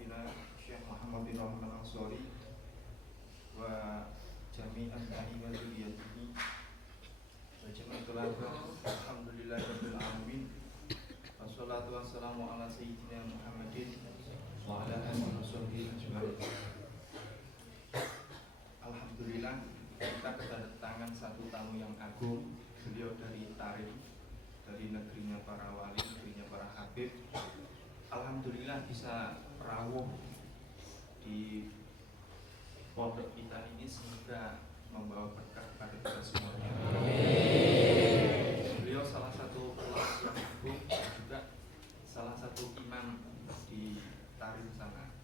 Syaikhina Syekh Muhammad bin Rahman Al-Ansari wa jami'an ahli wa dzurriyyatihi wa jami'atul alhamdulillahi rabbil alamin wassalatu wassalamu ala sayyidina Muhammadin wa ala alihi washabbihi ajma'in. Alhamdulillah kita kedatangan satu tamu yang agung. Beliau dari Tarim, dari negerinya para wali, negerinya para habib. Alhamdulillah bisa rawuh di pondok kita ini, semoga membawa berkah pada kita semuanya. Beliau salah satu ulama yang agung dan juga salah satu imam di Tarim sana.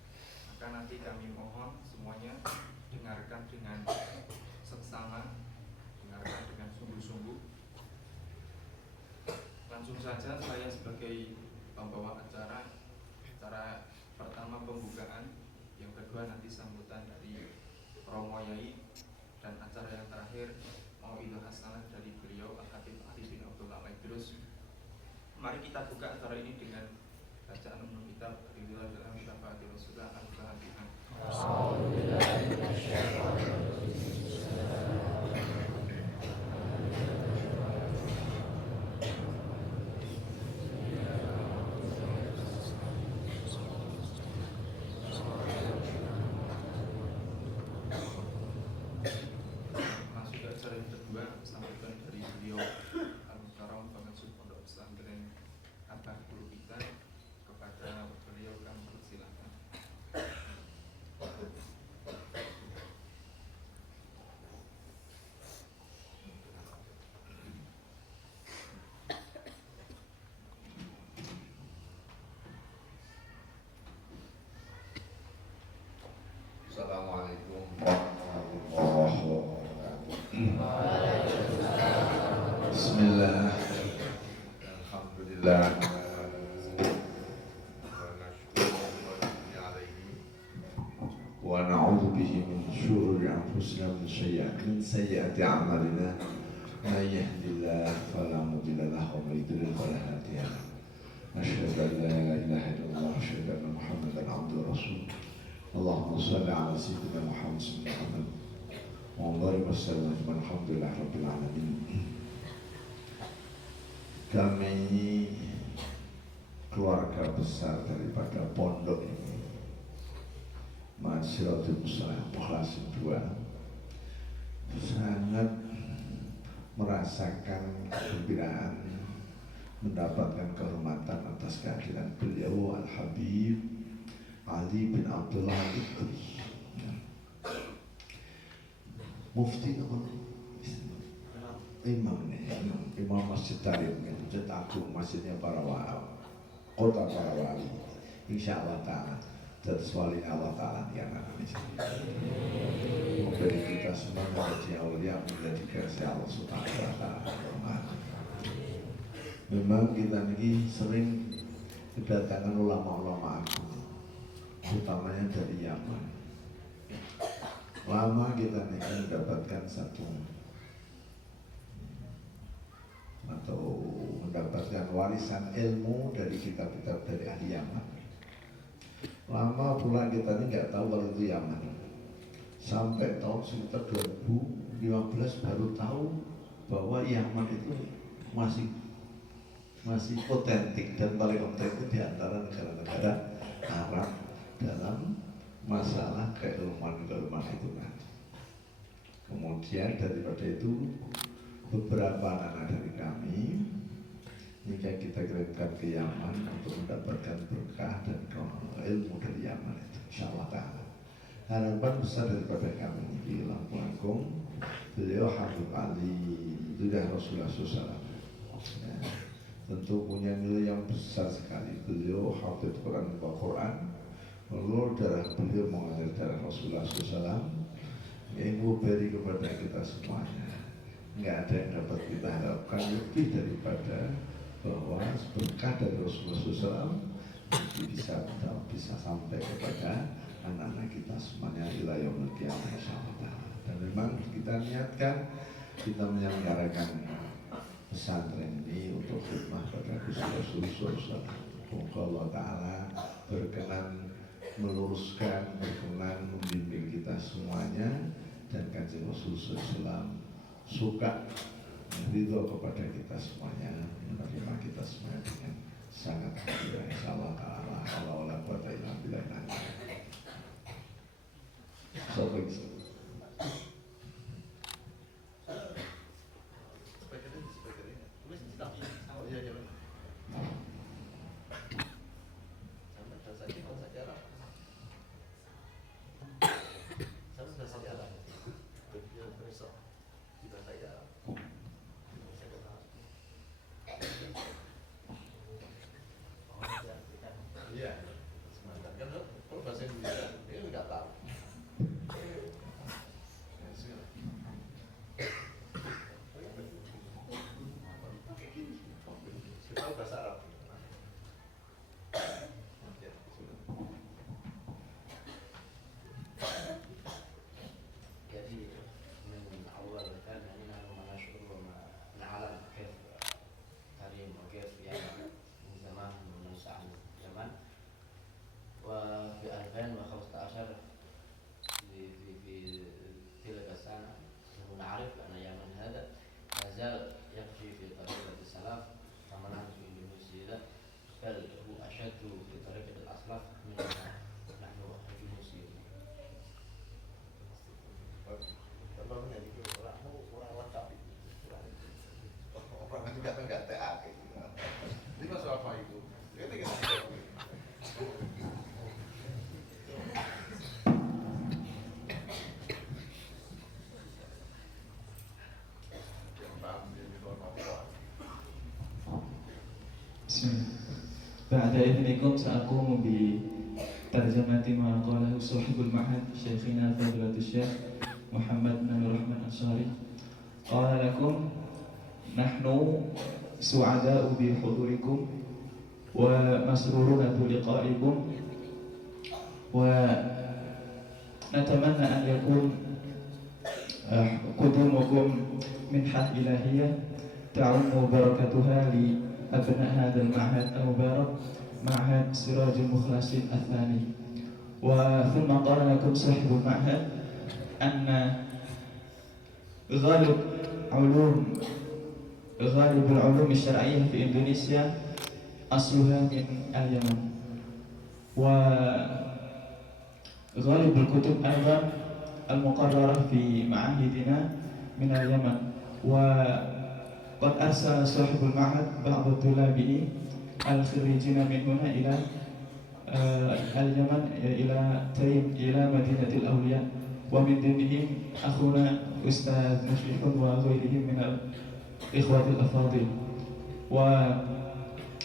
Maka nanti kami mohon semuanya dengarkan dengan seksama, dengarkan dengan sungguh-sungguh. Langsung saja saya sebagai pembawa acara pertama pembukaan, yang kedua nanti sambutan dari Romo Yai, dan acara yang terakhir mau'idhah hasanah dari beliau Al-Khatib Ali bin Abdullah Al-Idrus. Mari kita buka acara ini dengan bacaan Ummul Kitab Ridwan dalam Syafaatul Rasulullah Al-Fatihah. Masuk ke acara yang kedua, sambutan dari beliau Al-Mukarram Pengasuh Pondok Pesantren Abah Guru kita. Kepada beliau kami persilakan. Assalamualaikum warahmatullahi wabarakatuh. Bismillah. Alhamdulillah. Wa na'udzu bihi min syururi anfusina wa min sayyiati a'malina. Man yahdihillahu fala mudilla lahu wa man yudlil fala hadiya lahu. Asyhadu an la ilaha illallah wa asyhadu anna Muhammadan abduhu wa rasuluh. Allahumma shalli ala sayyidina Muhammad wa barik wa sallim alhamdulillah rabbil alamin. Kami keluarga besar daripada pondok ini, Masyaratul Muslim Mukhlasin 2, sangat merasakan kegembiraan mendapatkan kehormatan atas kehadiran beliau Al-Habib Ali bin Abdullah Al-Idrus, Mufti Imam Masjid Tarim, Masjid Agung, Masjidnya para wali, kota para wali, insya Allah Ta'ala terus wali Allah Ta'ala yang akan memberi kita semua menjadi awliya, menjadi kasih Allah Subhanahu wa Ta'ala. Memang kita ini sering kedatangan ulama-ulama agung, utamanya dari Yaman. Lama kita ini mendapatkan mendapatkan warisan ilmu dari kitab-kitab dari ahli Yaman. Lama pula kita ini nggak tahu kalau itu Yaman. Sampai tahun sekitar 2015 baru tahu bahwa Yaman itu masih otentik dan paling otentik di antara negara-negara Arab dalam masalah keilmuan itu kan. Kemudian daripada itu beberapa anak dari kami jika kita kirimkan ke Yaman untuk mendapatkan berkah dan ilmu dari Yaman itu, insyaallah ta'ala. Harapan besar daripada kami ini di Lampung Agung, beliau Habib Ali sudah Rasulullah SAW, ya, tentu punya nilai yang besar sekali. Beliau hafid Quran dan Quran, menurut darah beliau mengalir darah Rasulullah SAW, yang beri kepada kita semuanya. Nggak ada yang dapat kita harapkan lebih daripada bahwa berkah dari Rasulullah SAW bisa sampai kepada anak-anak kita semuanya ila yaumil qiyamah insyaallah. Dan memang kita niatkan kita menyelenggarakan pesantren ini untuk khidmah pada Rasulullah SAW. Semoga Allah Ta'ala berkenan meluruskan, berkenan, membimbing kita semuanya, dan Kanjeng Rasul SAW suka ridho kepada kita semuanya, menerima kita semuanya dengan sangat gembira. Insyaallah taala Allah quwata illa billah. بعد إذنكم سأقوم بترجمة ما قاله صاحب المعهد شيخنا فضيلة الشيخ محمد بن الرحمن الأنصاري. قال لكم: نحن سعداء بحضوركم ومسرورون بلقائكم، ونتمنى أن يكون قدومكم منحة إلهية تعم بركتها لأبناء هذا المعهد المبارك، معهد سراج المخلصين الثاني. وثم قال لكم صاحب المعهد أن غالب العلوم الشرعية في إندونيسيا أصلها من اليمن، وغالب الكتب أيضا المقررة في معاهدنا من اليمن. وقد أرسل صاحب المعهد بعض الطلاب الخريجين من هنا إلى اليمن، إلى تيم، إلى مدينة الأولياء، ومن ضمنهم أخونا أستاذ مشرف وغيرهم من الإخوة الأفاضل. وقال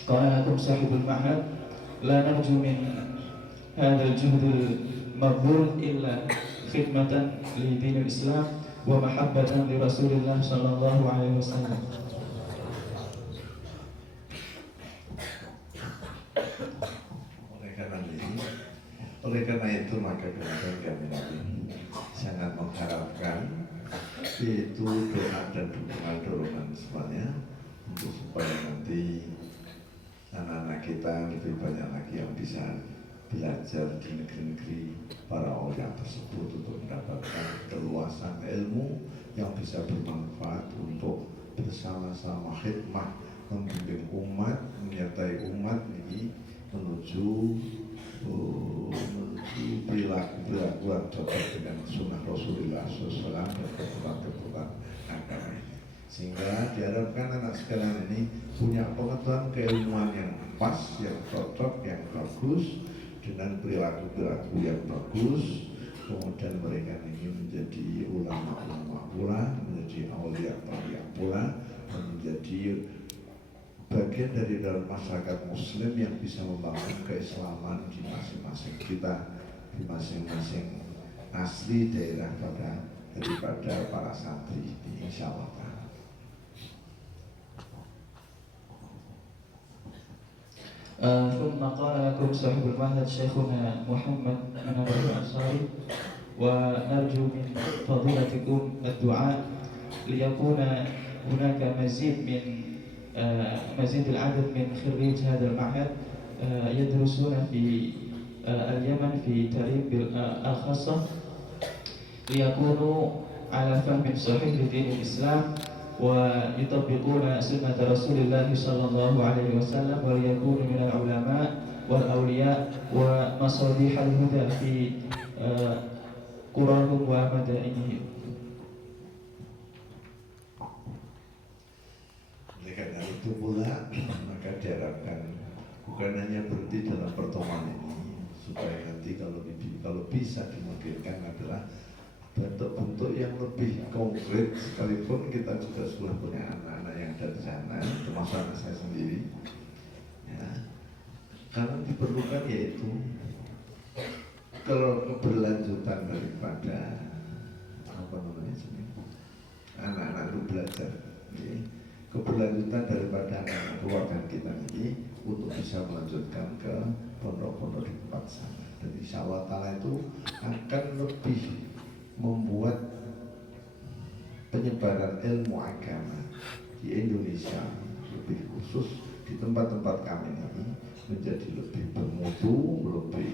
لكم صاحب المعهد: لا نرجو من هذا الجهد المبذول إلا خدمة لدين الإسلام ومحبة لرسول الله صلى الله عليه وسلم. Oleh karena itu maka kami sangat mengharapkan yaitu doa dan dorongan semuanya untuk supaya nanti anak-anak kita lebih banyak lagi yang bisa belajar di negeri-negeri para ulama tersebut untuk mendapatkan keluasan ilmu yang bisa bermanfaat untuk bersama-sama khidmah membimbing umat, menyertai umat ini menuju perilaku yang cocok dengan sunnah Rasulullah SAW dan kebutuhan agama ini, sehingga diharapkan anak sekalian ini punya pengetahuan keilmuan yang pas, yang cocok, yang bagus dengan perilaku yang bagus. Kemudian mereka ini menjadi ulama-ulama pula, menjadi aulia pula, dan menjadi bagian dari dalam masyarakat muslim yang bisa membangun keislaman di masing-masing kita, di masing-masing asli daerah daripada para santri ini, insyaallah. ثم قال لكم صاحب المعهد شيخنا محمد بن الأنصاري: ونرجو من فضيلتكم الدعاء ليكون هناك مزيد العدد من خريج هذا المعهد يدرسون في اليمن في تريب الخاصة ليكونوا على فهم صحيح لدين الإسلام ويطبقون سنة رسول الله صلى الله عليه وسلم وليكونوا من العلماء والأولياء ومصابيح الهدى في قراهم ومدائنهم. Oleh karena itu pula maka diharapkan bukan hanya berhenti dalam pertemuan ini, supaya nanti kalau bisa dimungkinkan adalah bentuk-bentuk yang lebih konkret, sekalipun kita juga sudah punya anak-anak yang ada di sana, termasuk anak saya sendiri. Ya, karena diperlukan yaitu kalau keberlanjutan daripada apa namanya anak-anak itu belajar, ya, keberlanjutan daripada anak-anak keluarga kita ini untuk bisa melanjutkan ke pondok-pondok di tempat sana. Dan insya Allah ta'ala itu akan lebih membuat penyebaran ilmu agama di Indonesia, lebih khusus di tempat-tempat kami ini, menjadi lebih bermutu, lebih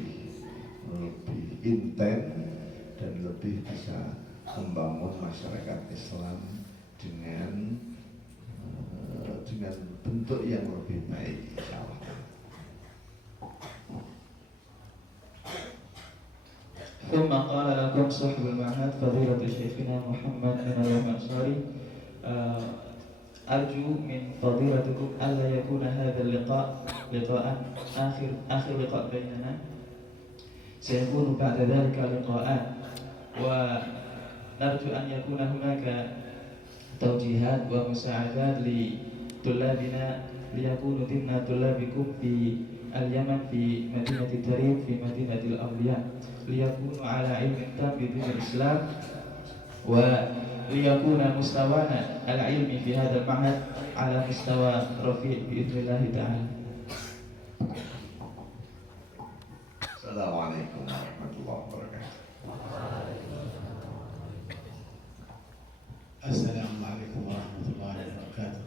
intens, dan lebih bisa membangun masyarakat Islam dengan bentuk yang lebih baik, insya Allah. ثم قال لكم صاحب المعهد فضيلة شيخنا محمد بن الأنصاري أرجو من فضيلتكم ألا يكون هذا اللقاء آخر لقاء بيننا، سيكون بعد ذلك لقاءات، ونرجو أن يكون هناك توجيهات ومساعدات لطلابنا ليكونوا ضمن طلابكم في اليمن في مدينة تريب في مدينة الأولياء، ليكونوا على علم تام بدين الإسلام وليكون مستوانا العلمي في هذا المعهد على مستوى رفيع بإذن الله تعالى. السلام عليكم ورحمة الله وبركاته. السلام عليكم ورحمة الله وبركاته.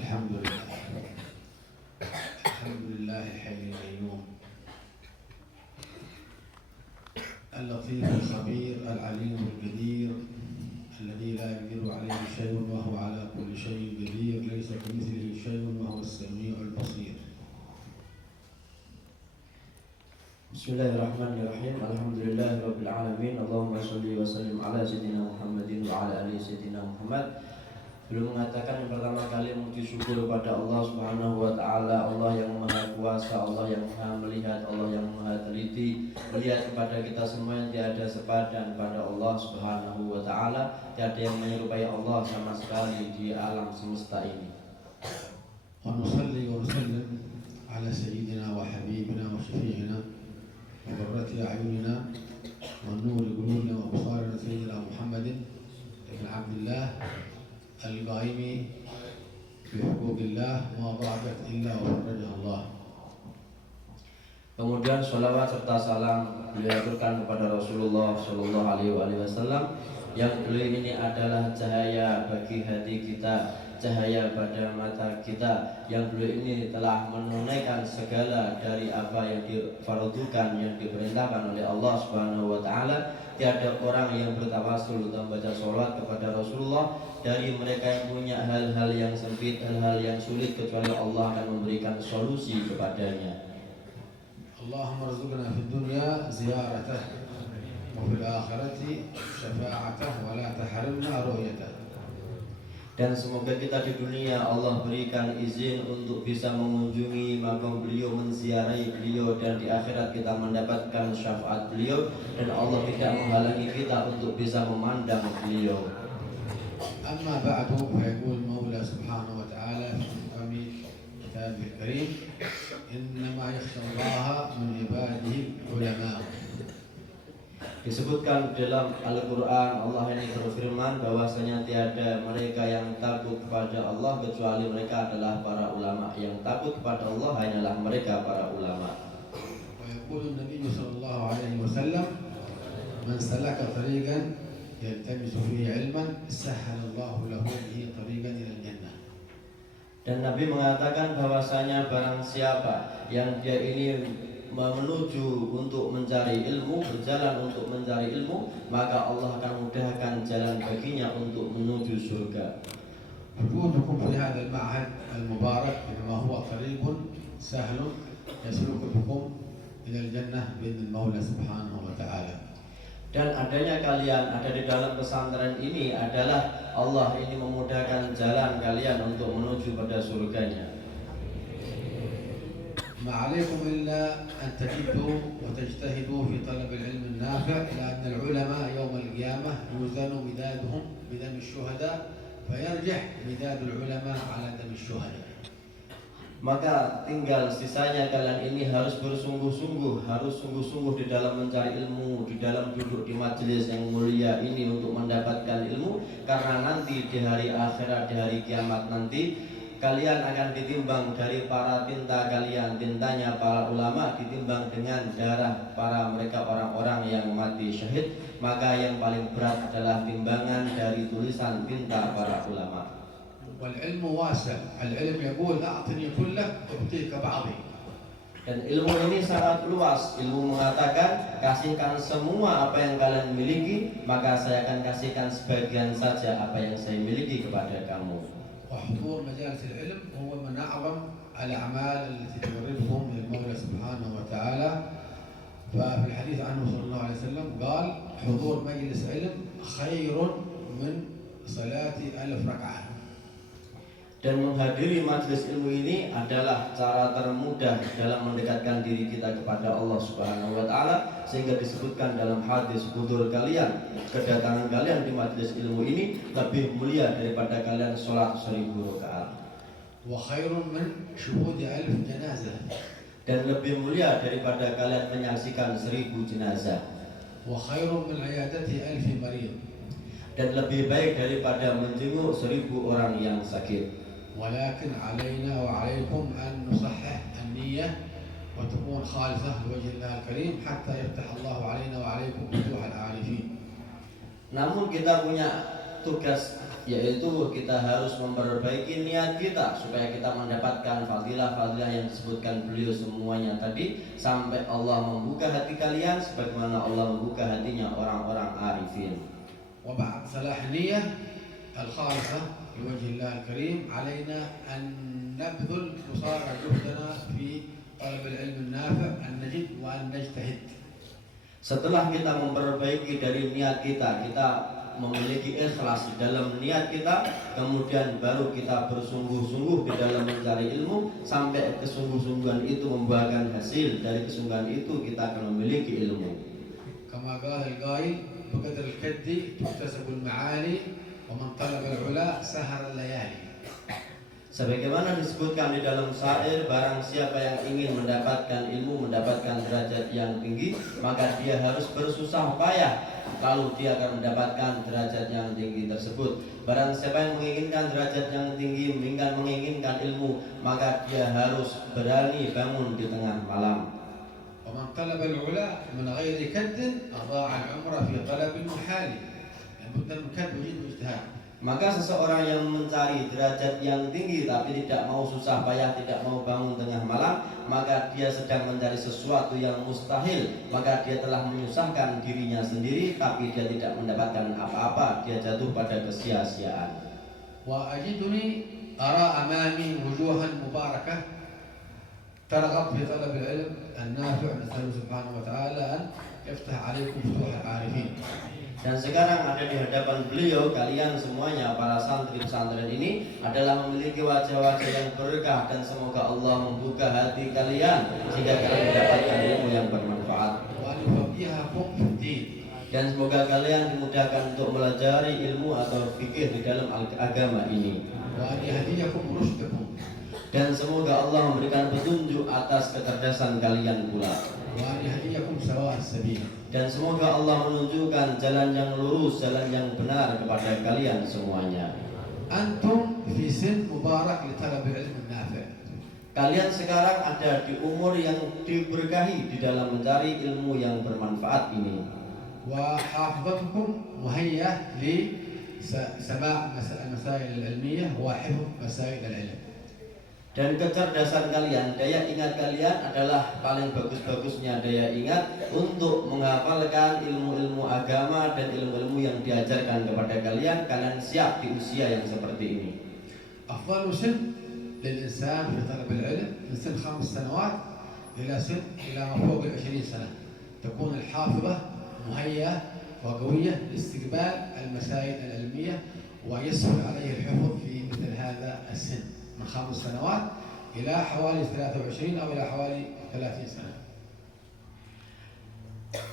الحمد لله الحي القيوم اللطيف الخبير العليم القدير الذي لا يقدر عليه شيء وهو على كل شيء قدير، ليس كمثله شيء وهو السميع البصير. Bismillahirrahmanirrahim. Alhamdulillahirabbil alamin. Allahumma shalli wa sallim ala sayyidina Muhammadin wa ala ali sayyidina Muhammad. Belum mengatakan yang pertama kali memuji syukur kepada Allah Subhanahu wa taala, Allah yang Maha Kuasa, Allah yang Maha melihat, Allah yang Maha teliti, melihat kepada kita semua yang tiada sepadan pada Allah Subhanahu wa taala, tiada yang menyerupai Allah sama sekali di alam semesta ini. Wa nusalli wa nusallim ala sayyidina wa habibina wa syafi'ina wa qurrati a'yunina wa nuri qulubina wa absarina sayyidina Muhammadin ibn Abdullah al-Qaimi bihuquqillah ma ba'dat illa wa farajah Allah. Kemudian sholawat serta salam beliau aturkan kepada Rasulullah Shallallahu Alaihi Wasallam yang beliau ini adalah cahaya bagi hati kita, cahaya pada mata kita, yang beliau ini telah menunaikan segala dari apa yang difardukan, yang diperintahkan oleh Allah Subhanahu Wa Taala. Tiada orang yang bertawasul atau membaca sholawat kepada Rasulullah dari mereka yang punya hal-hal yang sempit, hal-hal yang sulit, kecuali Allah akan memberikan solusi kepadanya. Allahumma rzuqna fid dunya ziyaratah wa fil akhirati syafa'atah wa la tahrimna ru'yatah. Dan semoga kita di dunia Allah berikan izin untuk bisa mengunjungi makam beliau, menziarahi beliau, dan di akhirat kita mendapatkan syafaat beliau, dan Allah tidak menghalangi kita untuk bisa memandang beliau. Amma ba'du, fayaqul Maula subhanahu wa ta'ala fi muqami kitabih karim, innama yakhsha Allah min ibadihi ulama. Disebutkan dalam Al-Quran, Allah ini berfirman bahwasanya tiada mereka yang takut kepada Allah kecuali mereka adalah para ulama. Yang takut kepada Allah hanyalah mereka para ulama. Wa yaqulu Nabi sallallahu alaihi wasallam, man salaka tariqan yaltamisu fihi ilman sahhala Allah lahu bihi tariqan ila al-jannah. Dan Nabi mengatakan bahwasanya barang siapa yang dia ini menuju untuk mencari ilmu, berjalan untuk mencari ilmu, maka Allah akan mudahkan jalan baginya untuk menuju surga. وجودكم في هذا المعهد المبارك إنما هو طريق سهل يسلك بكم إلى الجنة بإذن المولى سبحانه وتعالى. Dan adanya kalian ada di dalam pesantren ini adalah Allah ini memudahkan jalan kalian untuk menuju pada surganya. ما عليكم إلا أن تجدوا وتجتهدوا في طلب العلم النافع لأن العلماء يوم القيامة يوزن مدادهم بدم الشهداء فيرجح مداد العلماء على دم الشهداء. Maka tinggal sisanya kalian ini harus bersungguh-sungguh, harus sungguh-sungguh di dalam mencari ilmu, di dalam duduk di majelis yang mulia ini untuk mendapatkan ilmu, karena nanti di hari akhirat, di hari kiamat nanti kalian akan ditimbang dari para tinta kalian, tintanya para ulama ditimbang dengan darah para mereka orang-orang yang mati syahid, maka yang paling berat adalah timbangan dari tulisan tinta para ulama. والعلم واسع، العلم يقول أعطني كلك أعطيك بعضي. Dan ilmu ini sangat luas. Ilmu mengatakan kasihkan semua apa yang kalian miliki, maka saya akan kasihkan sebagian saja apa yang saya miliki kepada kamu. وحضور مجالس العلم هو من أعظم الأعمال التي تقربكم إلى المولى سبحانه وتعالى. ففي الحديث عنه صلى الله عليه وسلم قال حضور مجلس علم خير من صلاة 1000 ركعة. Dan menghadiri majelis ilmu ini adalah cara termudah dalam mendekatkan diri kita kepada Allah Subhanahu wa taala, sehingga disebutkan dalam hadis hudur kalian, kedatangan kalian di majelis ilmu ini lebih mulia daripada kalian sholat 1000 rakaat. Wa khairun min syuhudi 1000 janazah. Dan lebih mulia daripada kalian menyaksikan 1000 jenazah. Wa khairun min iyadati 1000 marid. Dan lebih baik daripada menjenguk 1000 orang yang sakit. ولكن علينا وعليكم أن نصحح النية وتكون خالصة لوجه الله الكريم حتى يفتح الله علينا وعليكم فتوح العارفين. Namun kita punya tugas, yaitu kita harus memperbaiki niat kita supaya kita mendapatkan fadilah-fadilah yang disebutkan beliau semuanya tadi, sampai Allah membuka hati kalian sebagaimana Allah membuka hatinya orang-orang arifin. وبعد صلاح النية الخالصة لوجه الله الكريم علينا أن نبذل قصارى جهدنا في طلب العلم النافع أن نجد وأن نجتهد. Setelah kita memperbaiki dari niat kita, kita memiliki ikhlas di dalam niat kita, kemudian baru kita bersungguh-sungguh di dalam mencari ilmu, sampai kesungguh-sungguhan itu membuahkan hasil, dari kesungguhan itu kita akan memiliki ilmu. كما قال القائل بقدر الكد تكتسب المعالي ومن طلب العلا سهر الليالي. Sebagaimana disebutkan di dalam syair, barang siapa yang ingin mendapatkan ilmu, mendapatkan derajat yang tinggi, maka dia harus bersusah payah kalau dia akan mendapatkan derajat yang tinggi tersebut. Barang siapa yang menginginkan derajat yang tinggi, menginginkan ilmu, maka dia harus berani bangun di tengah malam. ومن طلب العلا من غير كد أضاع العمر في طلب المحال. لابد من كد وجد واجتهاد. Maka seseorang yang mencari derajat yang tinggi tapi tidak mau susah payah, tidak mau bangun tengah malam, maka dia sedang mencari sesuatu yang mustahil. Maka dia telah menyusahkan dirinya sendiri, tapi dia tidak mendapatkan apa-apa. Dia jatuh pada kesia-siaan. وأجدني أرى أمامي وجوها مباركة ترغب في طلب العلم النافع. نسأل سبحانه وتعالى أن يفتح عليكم فتوح العارفين. Dan sekarang ada di hadapan beliau, kalian semuanya para santri pesantren ini adalah memiliki wajah-wajah yang berkah, dan semoga Allah membuka hati kalian sehingga kalian mendapatkan ilmu yang bermanfaat. Dan semoga kalian dimudahkan untuk melajari ilmu atau fikih di dalam agama ini. Dan semoga Allah memberikan petunjuk atas kecerdasan kalian pula. Dan semoga Allah menunjukkan jalan yang lurus, jalan yang benar kepada kalian semuanya. Antum fi sin mubarak li talab al-ilm an-nafi'. Kalian sekarang ada di umur yang diberkahi di dalam mencari ilmu yang bermanfaat ini. Wa hafizatukum muhayyah li sama' masail al-ilmiyah wa hifz masail al-ilm. Dan kecerdasan kalian, daya ingat kalian adalah paling bagus-bagusnya daya ingat untuk menghafalkan ilmu-ilmu agama dan ilmu-ilmu yang diajarkan kepada kalian. Kalian siap di usia yang seperti ini. أفضل سن للإنسان في طلب العلم من سن 5 سنوات إلى ما فوق 20 سنة، تكون الحافظة مهيئة وقوية لاستقبال المسائل العلمية ويسهل عليه الحفظ في مثل هذا السن من 5 سنوات إلى حوالي 23 أو إلى حوالي 30 سنة.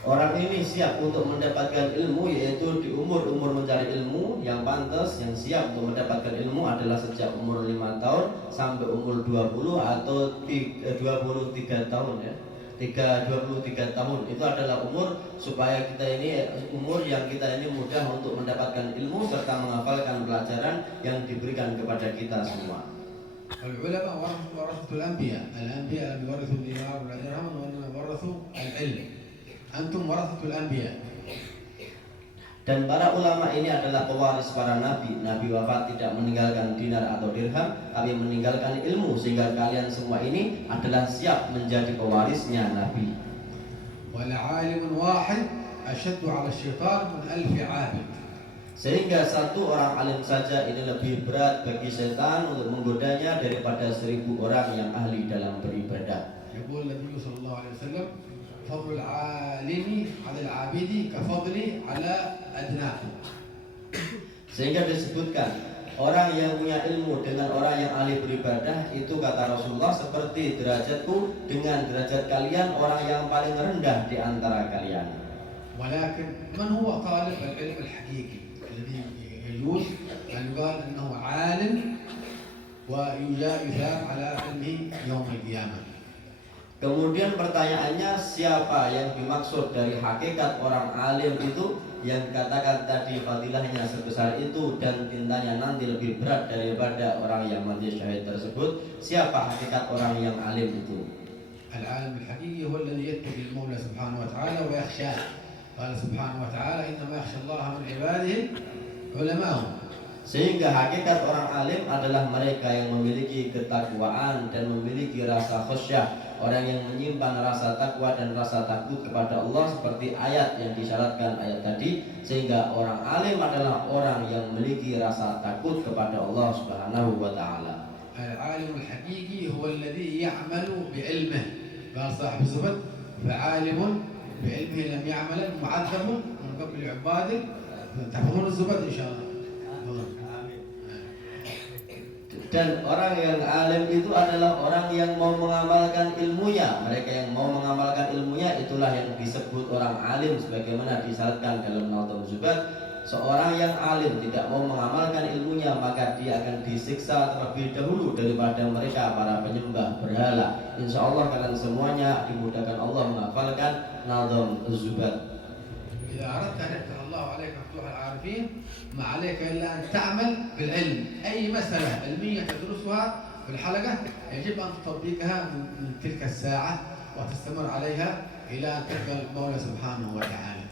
Orang ini siap untuk mendapatkan ilmu, yaitu di umur-umur mencari ilmu yang pantas. Yang siap untuk mendapatkan ilmu adalah sejak umur 5 tahun sampai umur 20 atau 23 tahun ya. 23 tahun itu adalah umur supaya kita ini umur yang kita ini mudah untuk mendapatkan ilmu serta menghafalkan pelajaran yang diberikan kepada kita semua. العلماء ورثة الأنبياء لم يورثوا الدينار ولا درهم وإنما ورثوا العلم. Antum warathatul anbiya. Dan para ulama ini adalah pewaris para nabi. Nabi wafat tidak meninggalkan dinar atau dirham, tapi meninggalkan ilmu, sehingga kalian semua ini adalah siap menjadi pewarisnya nabi. Wal 'alimun wahid ashaddu 'ala asy-syaitan min 1000 'abid. Sehingga satu orang alim saja ini lebih berat bagi setan untuk menggodanya daripada 1000 orang yang ahli dalam beribadah. Yaqul Nabi sallallahu alaihi wasallam, fadlul 'alimi 'ala al-'abidi ka fadli 'ala adnahu. Sehingga disebutkan orang yang punya ilmu dengan orang yang ahli beribadah itu kata Rasulullah seperti derajatku dengan derajat kalian orang yang paling rendah di antara kalian. Walakin man huwa talib al-'ilm al-haqiqi alladhi yajuz an yuqal annahu 'alim wa yujab 'ala 'ilmihi yawm al-qiyamah. Kemudian pertanyaannya, siapa yang dimaksud dari hakikat orang alim itu yang katakan tadi fadilahnya sebesar itu dan tintanya nanti lebih berat daripada orang yang mati syahid tersebut? Siapa hakikat orang yang alim itu? Al-alim al-haqiqi huwa alladhi yattaqi al-Maula subhanahu wa ta'ala wa yakhshah. Qala subhanahu wa ta'ala innama yakhsha Allah min ibadihi ulama'uhum. Sehingga hakikat orang alim adalah mereka yang memiliki ketakwaan dan memiliki rasa khusyuk, orang yang menyimpan rasa takwa dan rasa takut kepada Allah seperti ayat yang disyaratkan ayat tadi. Sehingga orang alim adalah orang yang memiliki rasa takut kepada Allah Subhanahu wa taala. Al-alim al-haqiqi huwa alladhi ya'malu bi'ilmihi. Qala sahib Zubat, fa'alimun bi'ilmihi lam ya'mal mu'adzabun min qabli 'ibadihi. Tahfazun Zubat insyaallah. Dan orang yang alim itu adalah orang yang mau mengamalkan ilmunya. Mereka yang mau mengamalkan ilmunya itulah yang disebut orang alim, sebagaimana disyaratkan dalam Nazm Zubat. Seorang yang alim tidak mau mengamalkan ilmunya, maka dia akan disiksa terlebih dahulu daripada mereka para penyembah berhala. Insya Allah kalian semuanya dimudahkan Allah menghafalkan Nazm Zubat. إذا أردت أن يفتح الله عليك مفتوح العارفين ما عليك إلا أن تعمل بالعلم. أي مسألة علمية تدرسها في الحلقة يجب أن تطبقها من تلك الساعة وتستمر عليها إلى أن تلقى المولى سبحانه وتعالى.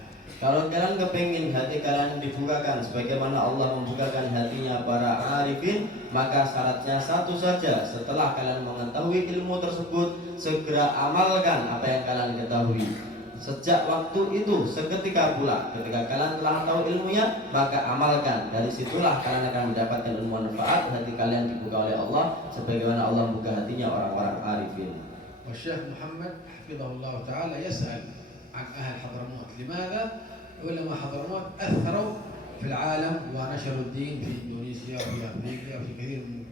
Kalau kalian kepingin hati kalian dibukakan sebagaimana Allah membukakan hatinya para arifin, maka syaratnya satu saja. Setelah kalian mengetahui ilmu tersebut, segera amalkan apa yang kalian ketahui. Sejak waktu itu, seketika pula ketika kalian telah tahu ilmunya, maka amalkan. Dari situlah kalian akan mendapatkan ilmu manfaat. Hati kalian dibuka oleh Allah sebagaimana Allah membuka hatinya orang-orang arifin. والشيخ محمد حفظه الله تعالى يسأل عن أهل حضرموت، لماذا علماء حضرموت أثروا في العالم ونشروا الدين في إندونيسيا وفي أفريقيا وفي كثير من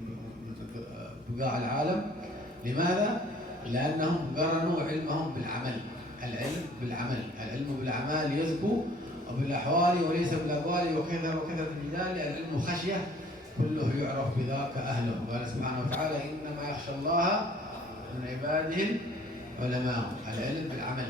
بقاع العالم؟ لماذا؟ لأنهم قرنوا علمهم بالعمل. العلم بالعمل، العلم بالأعمال يزكو وبالأحوال وليس بالأقوال وكثرة الجدال. العلم خشية كله يعرف بذاك أهله. قال سبحانه وتعالى إنما يخشى الله من عباده العلماء. العلم بالعمل.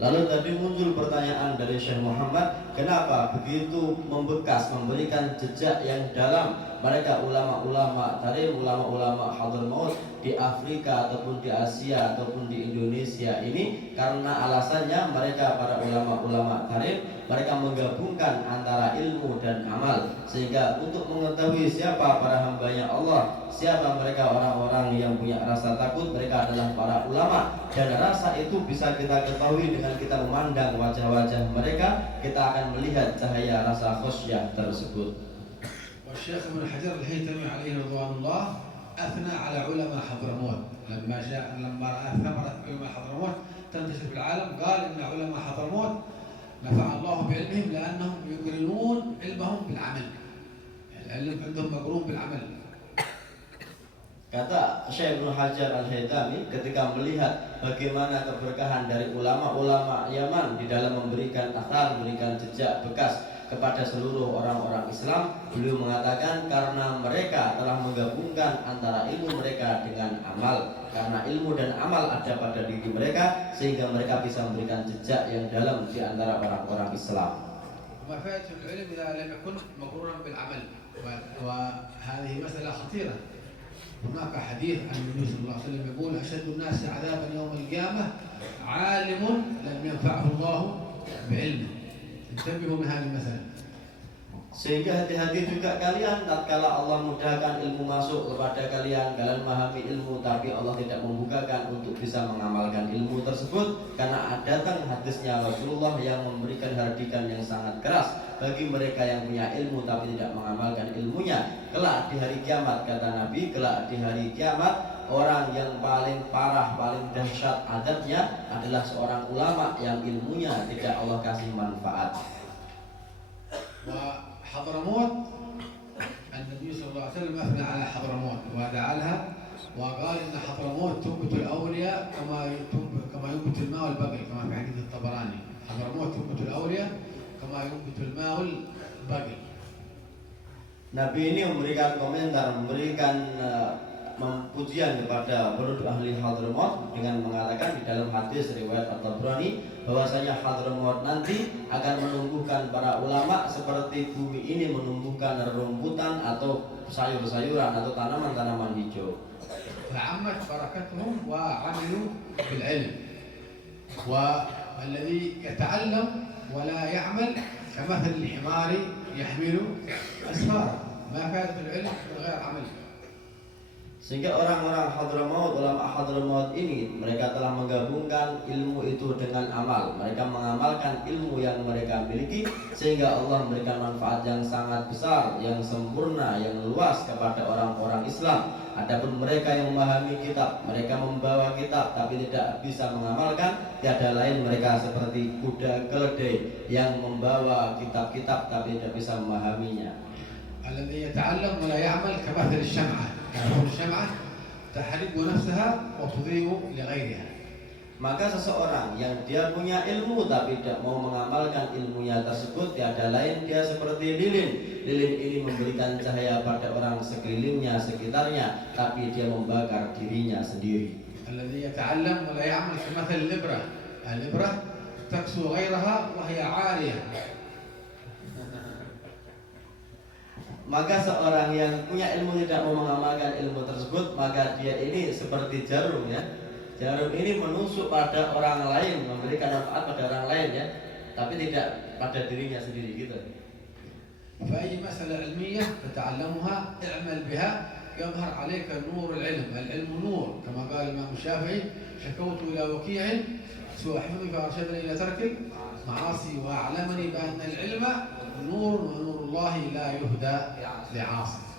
Lalu tadi muncul pertanyaan dari Syekh Muhammad, kenapa begitu membekas, memberikan jejak yang dalam mereka ulama-ulama tarim, ulama-ulama Hadramaut di Afrika ataupun di Asia ataupun di Indonesia ini, karena alasannya mereka para ulama-ulama tarim mereka menggabungkan antara ilmu dan amal, sehingga untuk mengetahui siapa para hambanya Allah, siapa mereka orang-orang yang punya rasa takut, mereka adalah para ulama. Dan rasa itu bisa kita ketahui dengan kita memandang wajah-wajah mereka, kita akan melihat cahaya rasa khusyah tersebut. والشيخ ابن حجر الهيثمي عليه رضوان الله أثنى على علماء حضرموت لما رأى ثمرة علماء حضرموت تنتشر في العالم، قال إن علماء حضرموت نفع الله بعلمهم لأنهم يقرنون علمهم بالعمل، العلم عندهم مقرون بالعمل. Kata Syekh Ibnu Hajar Al-Haytami ketika melihat bagaimana keberkahan dari ulama-ulama Yaman di dalam memberikan athar, memberikan jejak bekas kepada seluruh orang-orang Islam, beliau mengatakan karena mereka telah menggabungkan antara ilmu mereka dengan amal, karena ilmu dan amal ada pada diri mereka, sehingga mereka bisa memberikan jejak yang dalam di antara orang-orang Islam. وفائدة العلم إذا لم يكن مقرونا بالعمل، وهذه مسألة خطيرة. هناك حديث عن النبي صلى الله عليه وسلم يقول أشد الناس عذابا يوم القيامة عالم لم ينفعه الله بعلمه. انتبهوا من هذه المسألة. Sehingga hati-hati juga kalian tatkala Allah mudahkan ilmu masuk kepada kalian memahami ilmu, tapi Allah tidak membukakan untuk bisa mengamalkan ilmu tersebut, karena datang hadisnya Rasulullah yang memberikan hardikan yang sangat keras bagi mereka yang punya ilmu tapi tidak mengamalkan ilmunya. Kelak di hari kiamat, kata Nabi, kelak di hari kiamat orang yang paling parah, paling dahsyat adabnya adalah seorang ulama yang ilmunya tidak Allah kasih manfaat. حضرموت النبي صلى الله عليه وسلم أثنى على حضرموت ودعا لها وقال إن حضرموت تنبت الأولياء كما ينبت الماء والبقل، كما في حديث الطبراني. حضرموت تنبت الأولياء كما ينبت الماء والبقل. Nabi ini memberikan komentar, memberikan pujian kepada penduduk ahli Hadramaut dengan mengatakan di dalam hadis riwayat At-Tabrani bahwasanya Hadramaut nanti akan menumbuhkan para ulama seperti bumi ini menumbuhkan rumputan atau sayur-sayuran atau tanaman-tanaman hijau. فعمت بركتهم وعملوا بالعلم، والذي يتعلم ولا يعمل كمثل الحمار يحمل أسفارا، ما فائدة العلم من غير عمل. Sehingga orang-orang Hadramaut, ulama Hadramaut ini mereka telah menggabungkan ilmu itu dengan amal. Mereka mengamalkan ilmu yang mereka miliki, sehingga Allah memberikan manfaat yang sangat besar, yang sempurna, yang luas kepada orang-orang Islam. Adapun mereka yang memahami kitab, mereka membawa kitab tapi tidak bisa mengamalkan, tiada lain mereka seperti kuda keledai yang membawa kitab-kitab tapi tidak bisa memahaminya. الذي يتعلم ولا يعمل كمثل الشمعة، الشمعة تحرق نفسها وتضيء لغيرها. Maka seseorang yang dia punya ilmu tapi tidak mau mengamalkan ilmunya tersebut, tiada lain dia seperti lilin. Lilin ini memberikan cahaya pada orang sekelilingnya, sekitarnya, tapi dia membakar dirinya sendiri. الذي يتعلم ولا يعمل كمثل الإبرة، الإبرة تكسو غيرها وهي عارية. Maka seorang yang punya ilmu tidak mau mengamalkan ilmu tersebut, maka dia ini seperti jarum ya. Jarum ini menusuk pada orang lain, memberikan manfaat pada orang lain ya, tapi tidak pada dirinya sendiri gitu. فأي مسألة علمية تتعلمها اعمل بها يظهر عليك نور العلم، العلم نور كما قال الإمام الشافعي شكوت إلى وكيع سوء حفظي فأرشدني إلى ترك المعاصي وأعلمني بأن العلم نور ونور الله لا يهدى لعاصي.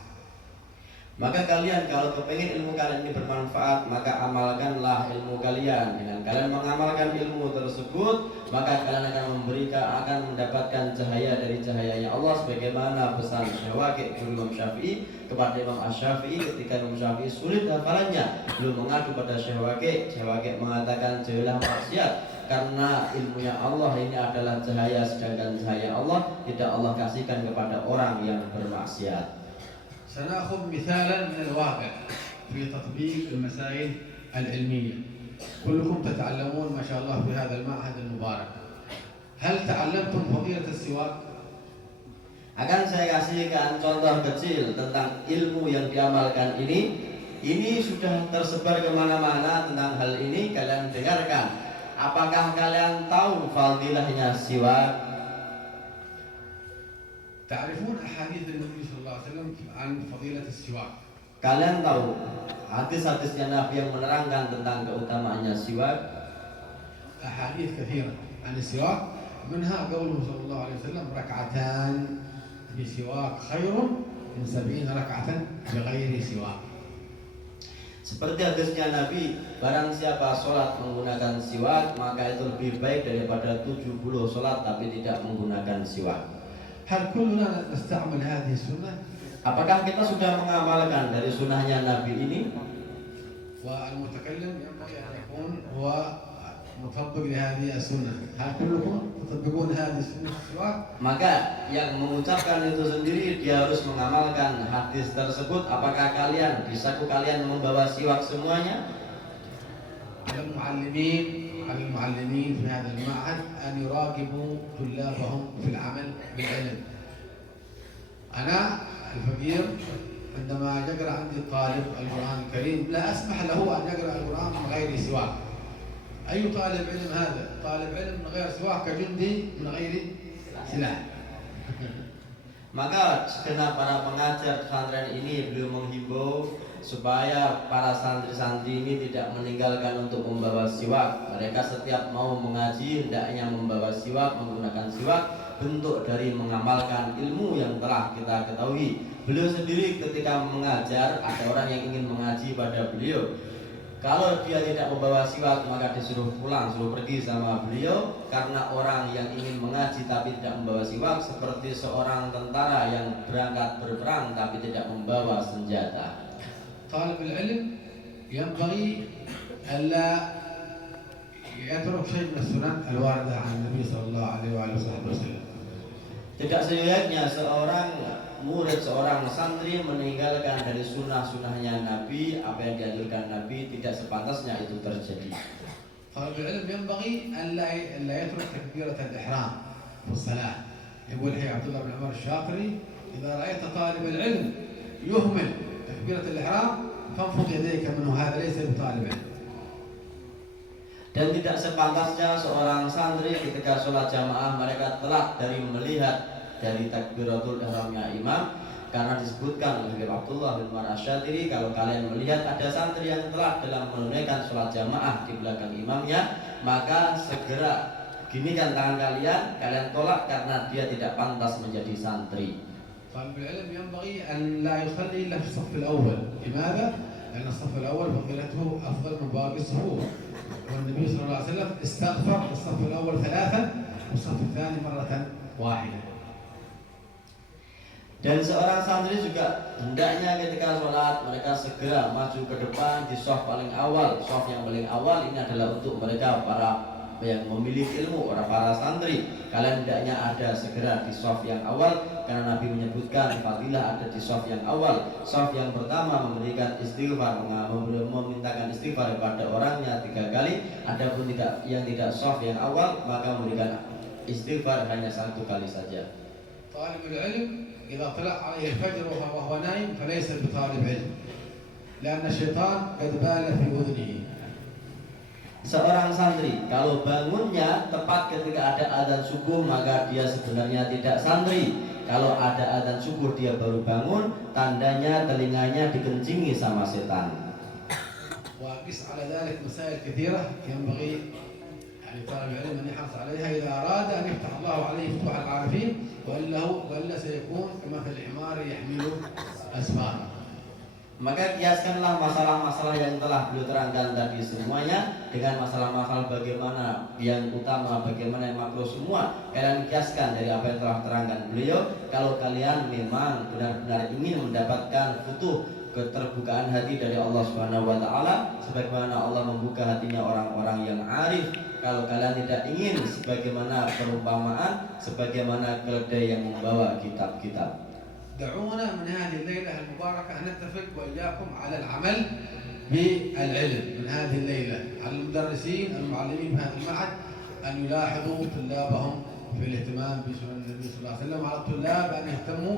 Maka kalian kalau kepingin ilmu kalian ini bermanfaat, maka amalkanlah ilmu kalian. Dengan kalian mengamalkan ilmu tersebut, maka kalian akan mendapatkan cahaya dari cahayanya Allah, sebagaimana pesan Syawaqi guru Imam Syafi'i kepada Imam Asy-Syafi'i ketika Imam Syafi'i sulit hafalannya. Beliau mengadu pada Syawaqi, Syawaqi mengatakan jauhilah maksiat, karena ilmunya Allah ini adalah cahaya, sedangkan cahaya Allah tidak Allah kasihkan kepada orang yang bermaksiat. سنأخذ مثالا من الواقع في تطبيق المسائل العلمية. كلكم تتعلمون ما شاء الله في هذا المعهد المبارك. هل تعلمتم فضيلة السواك؟ Akan saya kasihkan contoh kecil tentang ilmu yang diamalkan ini. Ini sudah tersebar kemana-mana tentang hal ini. Kalian dengarkan. Apakah kalian tahu fadilahnya siwak? تعرفون أحاديث النبي صلى الله عليه وسلم عن فضيلة السواك. Kalian tahu hadis-hadisnya Nabi yang menerangkan tentang keutamaannya siwak? أحاديث كثيرة عن السواك، منها قوله صلى الله عليه وسلم ركعتان بسواك خير من 70 ركعة بغير سواك. Seperti hadisnya Nabi, barang siapa sholat menggunakan siwak, maka itu lebih baik daripada 70 sholat tapi tidak menggunakan siwak. هل كلنا نستعمل هذه السنة؟ Apakah kita sudah mengamalkan dari sunnahnya Nabi ini? والمتكلم ينبغي أن يكون هو مطبق لهذه السنة. هل كلكم تطبقون هذه السنة في السواك؟ Maka yang mengucapkan itu sendiri dia harus mengamalkan hadis tersebut. Apakah kalian, di saku kalian membawa siwak semuanya? على المعلمين في هذا المعهد أن يراقبوا طلابهم في العمل بالعلم. أنا الفقير عندما يقرأ عندي طالب القرآن الكريم لا أسمح له أن يقرأ القرآن من غير سواك. أي طالب علم هذا؟ طالب علم من غير سواك كجندي من غير سلاح. Maka segenap para pengajar pesantren ini beliau menghimbau supaya para santri-santri ini tidak meninggalkan untuk membawa siwak. Mereka setiap mau mengaji hendaknya membawa siwak, menggunakan siwak, bentuk dari mengamalkan ilmu yang telah kita ketahui. Beliau sendiri ketika mengajar, ada orang yang ingin mengaji pada beliau. Kalau dia tidak membawa siwak maka disuruh pulang, suruh pergi sama beliau. Karena orang yang ingin mengaji tapi tidak membawa siwak seperti seorang tentara yang berangkat berperang tapi tidak membawa senjata. طالب العلم ينبغي ألا يترك شيء من السنن الواردة عن النبي صلى الله عليه وآله وسلم. Tidak seyogyanya seorang murid, seorang santri meninggalkan dari sunnah-sunnahnya Nabi, apa yang dianjurkan Nabi, tidak sepantasnya itu terjadi. طالب العلم ينبغي ألا يترك تكبيرة الإحرام في الصلاة. يقول حي عبد الله بن عمر الشاطري إذا رأيت طالب العلم يهمل تكبيرة الإحرام فانفض يديك منه، هذا ليس بطالب علم. Dan tidak sepantasnya seorang santri ketika sholat jamaah mereka telah dari melihat dari takbiratul ihramnya imam, karena disebutkan oleh Abdullah bin Umar Asy-Syatiri, kalau kalian melihat ada santri yang telah dalam menunaikan sholat jamaah di belakang imamnya, maka segera ginikan tangan kalian tolak karena dia tidak pantas menjadi santri. طالب العلم ينبغي أن لا يصلي إلا في الصف الأول. لماذا؟ لأن الصف الأول فضيلته أفضل من باقي الصفوف. والنبي صلى الله عليه وسلم استغفر في الصف الأول 3 والصف الثاني مرة واحدة. Dan seorang santri juga hendaknya ketika sholat mereka segera maju ke depan di shaf paling awal. Shaf yang paling awal ini adalah untuk mereka para yang memiliki ilmu, para santri. Kalian hendaknya ada segera di shaf yang awal, karena Nabi menyebutkan fadilah ada di shaf yang awal. Shaf yang pertama memberikan istighfar, memintakan istighfar kepada orangnya 3 kali. Adapun yang tidak shaf yang awal maka memberikan istighfar hanya 1 kali saja. طالب العلم إذا طلع عليه الفجر وهو نايم فليس بطالب علم، لأن الشيطان قد بال في أذنه. Seorang santri kalau bangunnya tepat ketika ada azan subuh maka dia sebenarnya tidak santri. Kalau ada azan subuh dia baru bangun, tandanya telinganya dikencingi sama setan. وقس على ذلك مسائل كثيرة ينبغي يعني طالب العلم أن يحرص عليها إذا أراد أن يفتح الله عليه فتوح العارفين، وإلا سيكون كمثل الحمار يحمل أسفارا. Maka kiaskanlah masalah-masalah yang telah beliau terangkan tadi semuanya dengan masalah-masalah bagaimana yang utama, bagaimana yang makro, semua kalian kiaskan dari apa yang telah terangkan beliau. Kalau kalian memang benar-benar ingin mendapatkan futuh, keterbukaan hati dari Allah Subhanahu wa taala, sebagaimana Allah membuka hatinya orang-orang yang arif. Kalau kalian tidak ingin sebagaimana perumpamaan, sebagaimana keledai yang membawa kitab-kitab. دعونا من هذه الليلة المباركة نتفق وإياكم على العمل بالعلم من هذه الليلة، على المدرسين المعلمين في هذا المعهد أن يلاحظوا طلابهم في الاهتمام بسنن النبي صلى الله عليه وسلم على الطلاب أن يهتموا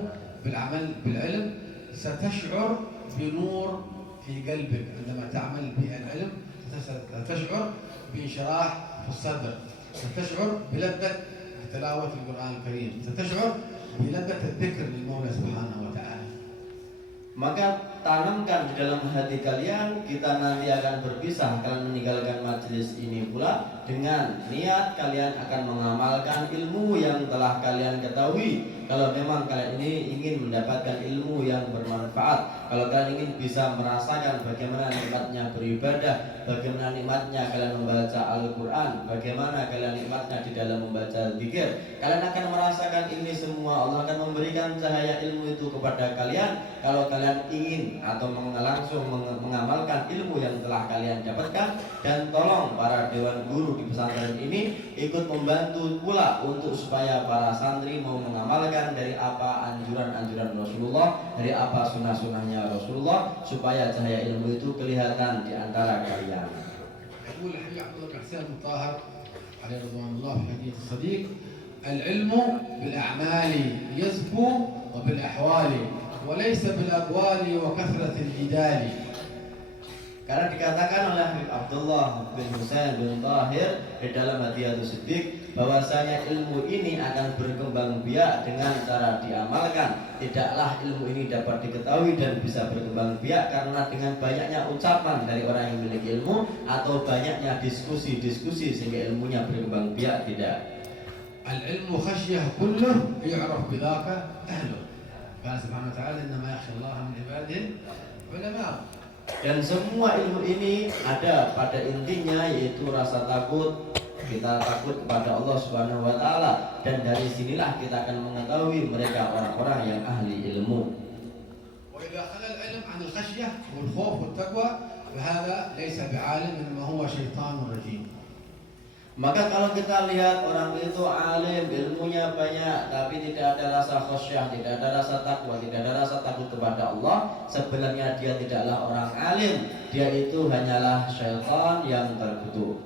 بالعلم ستشعر بنور في قلبك عندما تعمل بالعلم، ستشعر بانشراح في الصدر، ستشعر بلذة تلاوة القرآن الكريم، ستشعر بلذة الذكر للمولى سبحانه وتعالى. Maka tanamkan di dalam hati kalian, kita nanti akan berpisah, kalian meninggalkan majelis ini pula dengan niat kalian akan mengamalkan ilmu yang telah kalian ketahui. Kalau memang kalian ini ingin mendapatkan ilmu yang bermanfaat, kalau kalian ingin bisa merasakan bagaimana nikmatnya beribadah, bagaimana nikmatnya kalian membaca Al-Quran, bagaimana kalian nikmatnya di dalam membaca zikir, kalian akan merasakan ini semua. Allah akan memberikan cahaya ilmu itu kepada kalian. Kalau kalian ingin atau langsung mengamalkan ilmu yang telah kalian dapatkan, dan tolong para dewan guru di pesantren ini ikut membantu pula untuk supaya para santri mau mengamalkan dari apa anjuran-anjuran Rasulullah, dari apa sunnah-sunnahnya Rasulullah, supaya cahaya ilmu itu kelihatan di antara kalian. يقول الحبيب عبد الله بن حسين المطهر عليه رضوان الله في حديث الصديق: العلم بالأعمال يزكو وبالأحوال وليس بالأقوال وكثرة الجدال. Karena dikatakan oleh Habib Abdullah bin Husain bin Tahir di dalam Hadiyatus Siddiq bahwasanya ilmu ini akan berkembang biak dengan cara diamalkan. Tidaklah ilmu ini dapat diketahui dan bisa berkembang biak karena dengan banyaknya ucapan dari orang yang memiliki ilmu atau banyaknya diskusi-diskusi sehingga ilmunya berkembang biak. Tidak. العلم خشية كله يعرف بذاك أهله. قال سبحانه وتعالى: إنما يخشى الله من عباده العلماء. Dan semua ilmu ini ada pada intinya yaitu rasa takut. Kita takut kepada Allah Subhanahu wa taala, dan dari sinilah kita akan mengetahui mereka orang-orang yang ahli ilmu. وإذا خلا العلم عن الخشية والخوف والتقوى فهذا ليس بعالم إنما هو شيطان رجيم. Maka kalau kita lihat orang itu alim, ilmunya banyak, tapi tidak ada rasa khasyah, tidak ada rasa takwa, tidak ada rasa takut kepada Allah, sebenarnya dia tidaklah orang alim, dia itu hanyalah syaitan yang terkutuk.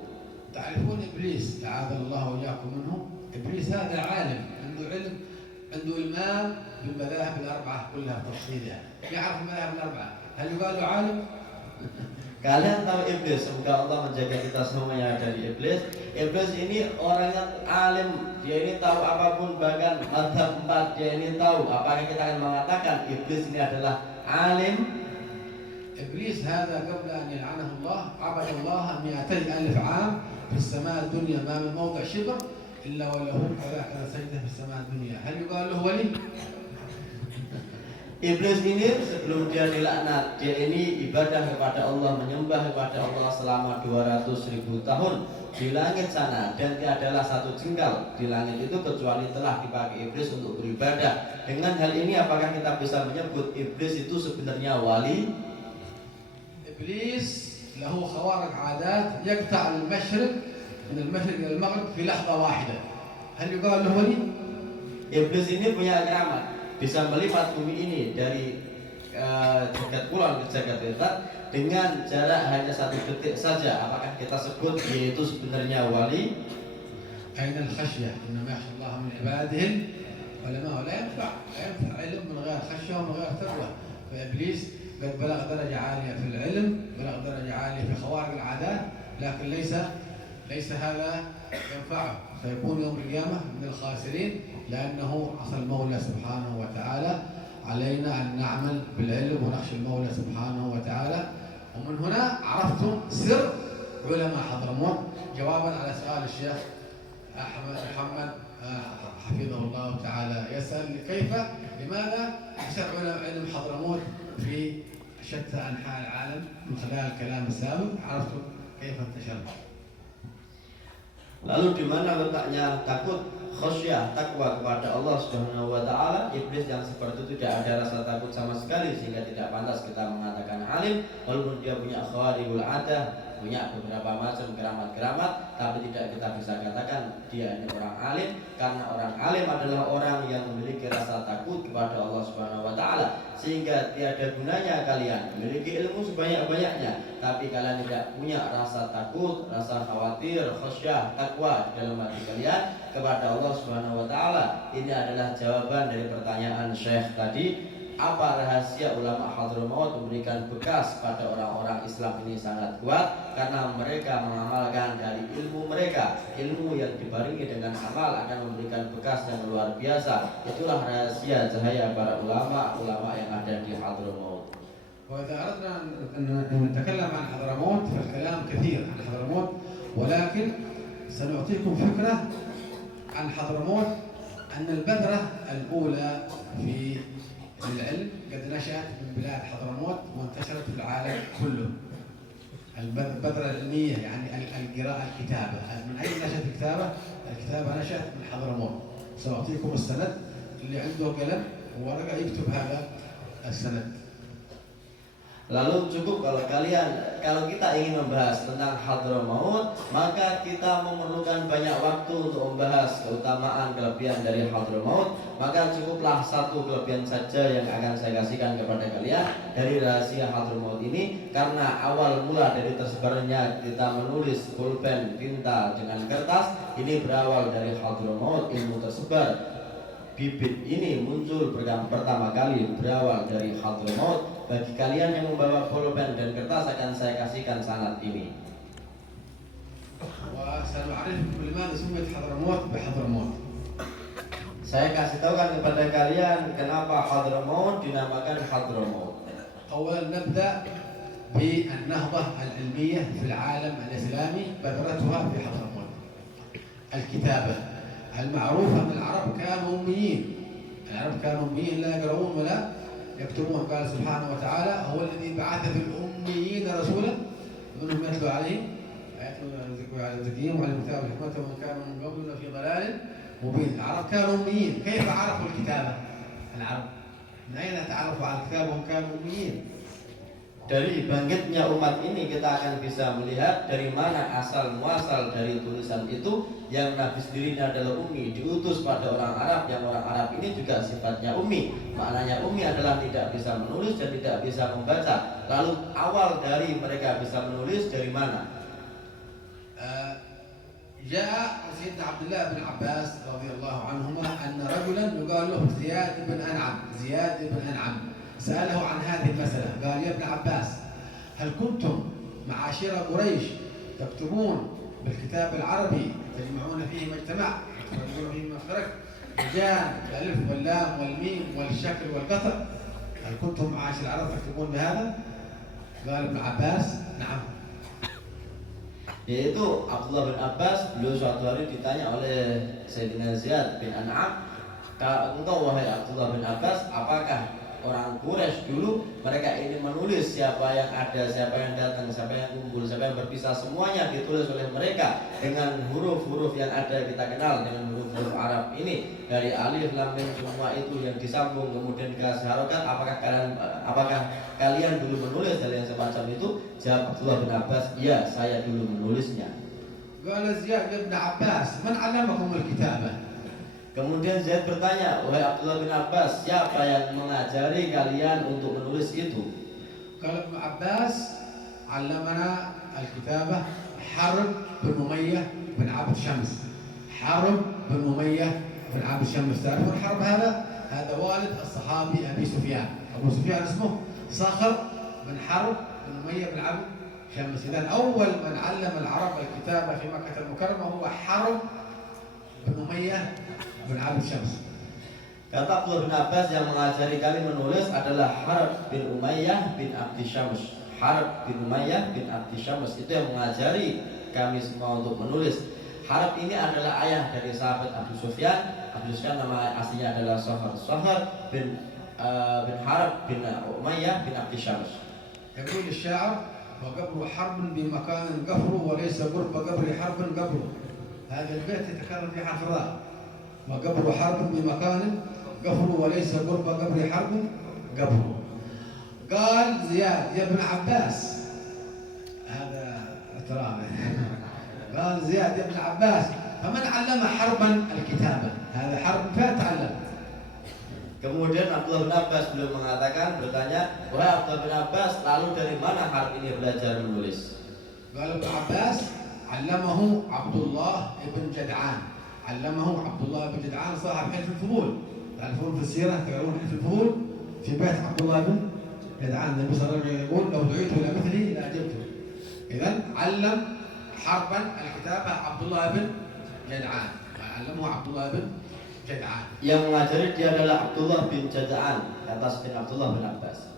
تعرفون إبليس تعاذ الله وإياكم منه. إبليس هذا عالم، عنده علم، عنده إلمام بالمذاهب الأربعة كلها تفصيلها، يعرف المذاهب الأربعة. هل يقال له عالم؟ Kalian tahu iblis, semoga Allah menjaga kita semuanya dari iblis. Iblis ini orangnya alim, dia ini tahu apapun, bahkan mazhab 4 dia ini tahu. Apakah kita akan mengatakan iblis ini adalah alim? إبليس هذا قبل أن يلعنه الله عبد الله 200,000 عام في السماء الدنيا، ما من موضع شبر إلا وله كذا سجدة في السماء الدنيا. هل يقال له ولي؟ Iblis ini sebelum dia dilaknat, dia ini ibadah kepada Allah, menyembah kepada Allah selama 200.000 tahun di langit sana, dan tiadalah satu jengkal di langit itu kecuali telah dipakai iblis untuk beribadah. Dengan hal ini apakah kita bisa menyebut iblis itu sebenarnya wali? إبليس له خوارق عادات يقطع المشرق من المشرق إلى المغرب في لحظة واحدة. هل يقال له ولي؟ Iblis ini punya keramat, bisa melipat bumi ini dari jagat kulon ke jagat wetan dengan jarak hanya 1 detik saja. Apakah kita sebut dia itu sebenarnya wali? أين الخشية؟ إنما يخشى الله من عباده العلماء. لا ينفع علم من غير خشية ومن غير تقوى. فإبليس قد بلغ درجة عالية في العلم، بلغ درجة عالية في خوارق العادات، لكن ليس هذا ينفعه، سيكون يوم القيامة من الخاسرين، لأنه عصى المولى سبحانه وتعالى. علينا أن نعمل بالعلم ونخشى المولى سبحانه وتعالى. ومن هنا عرفتم سر علماء حضرموت. جوابا على سؤال الشيخ محمد حفظه الله تعالى يسأل لماذا انتشر علم حضرموت في شتى أنحاء العالم من خلال الكلام السابق؟ عرفتم كيف انتشر. Lalu di mana letaknya takut, khasyah, takwa kepada Allah Subhanahu wa taala? Iblis yang seperti itu tidak ada rasa takut sama sekali sehingga tidak pantas kita mengatakan alim, walaupun dia punya khawaribul adah, punya beberapa macam keramat-keramat, tapi tidak kita bisa katakan dia ini orang alim, karena orang alim adalah orang yang memiliki rasa takut kepada Allah Subhanahu wa taala, sehingga tiada gunanya kalian memiliki ilmu sebanyak-banyaknya tapi kalian tidak punya rasa takut, rasa khawatir, khasyah, takwa di dalam hati kalian kepada Allah Subhanahu wa taala. Ini adalah jawaban dari pertanyaan Syekh tadi. Apa rahasia ulama Hadramaut memberikan bekas pada orang-orang Islam ini sangat kuat? Karena mereka mengamalkan dari ilmu mereka. Ilmu yang dibarengi dengan amal akan memberikan bekas yang luar biasa. Itulah rahasia cahaya para ulama yang ada di Hadramaut. وإذا أردنا أن نتكلم عن حضرموت فالكلام كثير عن حضرموت، ولكن سنعطيكم فكرة عن حضرموت أن البذرة الأولى في العلم قد نشأت من بلاد حضرموت وانتشرت في العالم كله. البذرة العلمية يعني القراءة، الكتابة، من أين نشأت الكتابة؟ الكتابة نشأت من حضرموت. سأعطيكم السند، اللي عنده قلم وورقة يكتب هذا السند. Lalu cukup kalau kita ingin membahas tentang Hadramaut, maka kita memerlukan banyak waktu untuk membahas keutamaan kelebihan dari Hadramaut. Maka cukuplah satu kelebihan saja yang akan saya kasihkan kepada kalian dari rahasia Hadramaut ini. Karena awal mula dari tersebarnya kita menulis pulpen, tinta dengan kertas, ini berawal dari Hadramaut. Ilmu tersebar, bibit ini muncul pertama kali berawal dari Hadramaut. Bagi kalian yang membawa pulpen dan kertas akan saya kasihkan sanad ini. وسنعرفكم لماذا سميت حضرموت بحضرموت. Saya kasih tahu kan kepada kalian kenapa Hadramaut dinamakan Hadramaut. أولا نبدأ بالنهضة العلمية في العالم الإسلامي، بذرتها في حضرموت. الكتابة المعروفة من العرب كانوا أميين، العرب كانوا أميين لا يقرؤون ولا يكتبون. قال سبحانه وتعالى: هو الذي بعث في الأميين رسولا منهم يتلو عليهم آياته ويزكيهم ويعلمهم الكتاب والحكمة ومن كانوا من قبل في ضلال مبين. العرب كانوا أميين، كيف عرفوا الكتابة؟ العرب من أين تعرفوا على الكتاب وهم كانوا أميين؟ Dari bangkitnya umat ini kita akan bisa melihat dari mana asal muasal dari tulisan itu, yang Nabi sendiri adalah ummi, diutus pada orang Arab, yang orang Arab ini juga sifatnya ummi. Maknanya ummi adalah tidak bisa menulis dan tidak bisa membaca. Lalu awal dari mereka bisa menulis dari mana? جاء سيدنا عبد الله بن عباس رضي الله عنهما أن رجلا يقال له زياد بن أنعم سأله عن هذه المسألة. قال: يا ابن عباس، هل كنتم معاشر قريش تكتبون بالكتاب العربي تجمعون فيه مجتمع تخرجون فيه مخرج رجال الألف واللام والميم والشكل والقطع؟ هل كنتم معاشر العرب تكتبون بهذا؟ قال ابن عباس: نعم. Yaitu Abdullah bin Abbas, beliau suatu hari ditanya oleh Sayyidina Ziyad bin An'am, engkau wahai Abdullah bin Abbas, apakah orang Quraisy dulu mereka ini menulis siapa yang ada, siapa yang datang, siapa yang kumpul, siapa yang berpisah, semuanya ditulis oleh mereka dengan huruf-huruf yang ada kita kenal dengan huruf-huruf Arab ini, dari alif, lam, mim, semua itu yang disambung kemudian dikasih harokat. Apakah kalian dulu menulis hal yang semacam itu? Jawab Abdullah bin Abbas: iya, saya dulu menulisnya. قال زياد يا ابن عباس: من علمكم الكتابة؟ Kemudian Zaid bertanya, wahai Abdullah bin Abbas, siapa yang mengajari kalian untuk menulis itu? قال ابن عباس: علمنا الكتابة حرب بن أمية بن عبد شمس. حرب بن أمية بن عبد شمس، تعرفون حرب هذا؟ هذا والد الصحابي أبي سفيان. أبو سفيان اسمه صخر بن حرب بن أمية بن عبد شمس. إذن أول من علم العرب الكتابة في مكة المكرمة هو حرب بن أمية bin Abd Syams. Kata Abdullah bin Abbas, yang mengajari kami menulis adalah Harb bin Umayyah bin Abdi Syams. Harb bin Umayyah bin Abdi Syams itu yang mengajari kami semua untuk menulis. Harb ini adalah ayah dari sahabat Abu Sufyan. Abu Sufyan nama aslinya adalah Sohar bin Harb bin Umayyah bin Abdi Syams. يقول الشاعر: وقبر حرب بمكان قبره وليس قرب قبر حرب قبره. هذا البيت يتكرر في حرف الراء. وقبر حرب بمكان قبره وليس قرب قبر حرب قبره. قال زياد: يا ابن عباس، هذا التراب. قال زياد بن عباس فمن علم حربا الكتابة؟ هذا حرب فتعلم. Kemudian Abdullah bin Abbas beliau mengatakan, bertanya, wahai Abdullah bin Abbas, lalu dari mana Harb ini belajar menulis? قال ابن عباس علمه عبد الله بن جدعان. علمه عبد الله بن جدعان صاحب حلف الفضول. تعرفون في السيرة تقرون حلف الفضول في بيت عبد الله بن جدعان. النبي صلى الله عليه وسلم يقول لو دعيت إلى مثلي لأجبته. إذا علم حربا الكتابة عبد الله بن جدعان. علمه عبد الله بن جدعان. Yang mengajari dia adalah Abdullah bin Jada'an, kata Sayyidina Abdullah bin Abbas.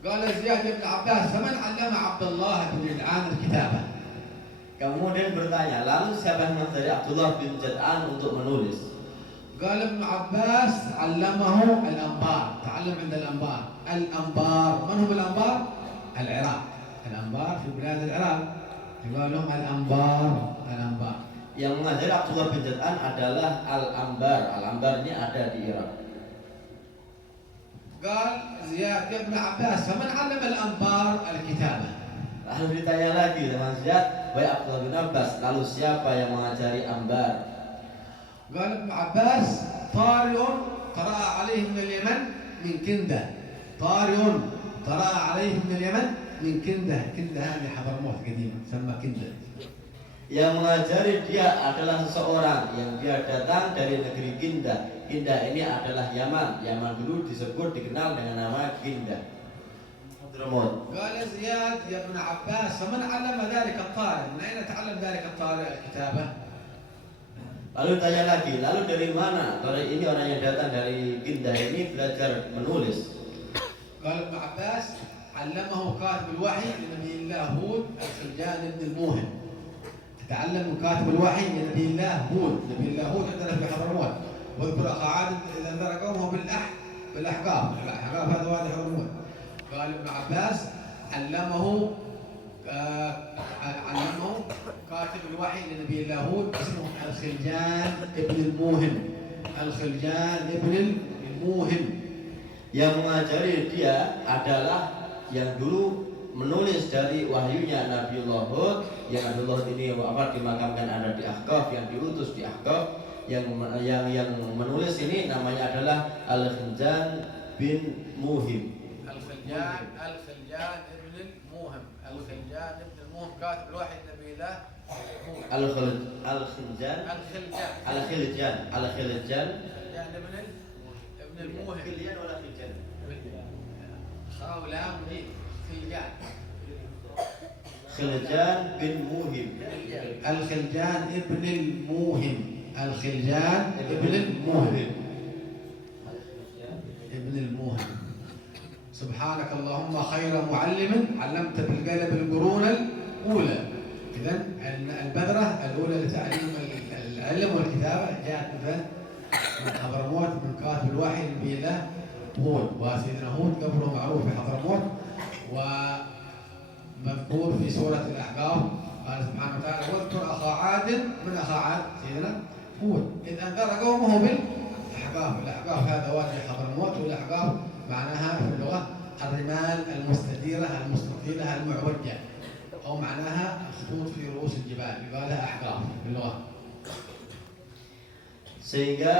قال زياد بن عباس فمن علم عبد الله بن جدعان الكتابة؟ Kemudian bertanya, lalu siapa yang mengajari Abdullah bin Jada'an untuk menulis? قال ابن عباس علمه الأنبار. تعلم عند الأنبار. الأنبار من هم الأنبار؟ العراق. الأنبار في بلاد العراق. يقال لهم الأنبار. الأنبار. Yang mengajari Abdullah bin Jada'an adalah Al-Ambar. Al-Ambar ini ada di Irak. قال زياد بن عباس فمن علم الأنبار الكتابة؟ Lalu ditanya lagi sama Ziyad, wahai Abdullah bin Abbas, lalu siapa yang mengajari Ambar? قال ابن عباس طارئ قرأ عليه من اليمن من كندة. طارئ قرأ عليه من اليمن من كندة. كندة هذه حضرموت قديمة تسمى كندة. Yang mengajari dia adalah seseorang yang dia datang dari negeri Kindah. Kindah ini adalah Yaman. Yaman dulu disebut dikenal dengan nama Kindah. Hadramut. قال زياد يا ابن عباس فمن علم ذلك الطارئ؟ من أين تعلم ذلك الطارئ الكتابة؟ Lalu tanya lagi, lalu dari mana? Kalau ini orang yang datang dari Kindah ini belajar menulis. قال ابن عباس علمه كاتب الوحي لنبي الله هود الخلجان بن الموهم. تعلم من كاتب الوحي لنبي الله هود. نبي الله هود عندنا في حضرموت. واذكر أخا عاد إذا انذر قومه بالأحقاف. الأحقاف هذا وادي حضرموت. قال ابن عباس علمه كاتب الوحي لنبي الله هود اسمه الخلجان ابن الموهم. الخلجان ابن الموهم. Yang mengajari dia adalah yang dulu menulis dari wahyunya Nabiullah Hud, yang Nabiullah ini dimakamkan ada di Ahqaf, yang diutus di Ahqaf, yang menulis ini namanya adalah Al-Khiljan bin Muhim. الخلجان ابن الموهم. الخلجان ابن الموهم كاتب الوحي لنبي الله هود. Al-Khiljan يعني ابن الموهم. Khiljan ولا Khiljan? خاء ولام ميم. خلجان. Khiljan bin Muhim. الخلجان ابن الموهم. الخلجان ابن الموهم. ابن الموهم. سبحانك اللهم خير معلم علمت بالقلب القرون الأولى. إذا البذرة الأولى لتعليم العلم والكتابة جاءت من حضرموت من كاتب الوحي نبي الله هود. وسيدنا هود قبله معروف في حضرموت ومذكور في سورة الأحقاف. قال سبحانه وتعالى واذكر أخا عاد. من أخا عاد؟ سيدنا هود. إذ أنذر قومه بالأحقاف. الأحقاف هذا وادي حضرموت. والأحقاف معناها في اللغة الرمال المستديرة المستطيلة المعوجة، أو معناها خطوط في رؤوس الجبال. يقال لها أحقاف في اللغة. Sehingga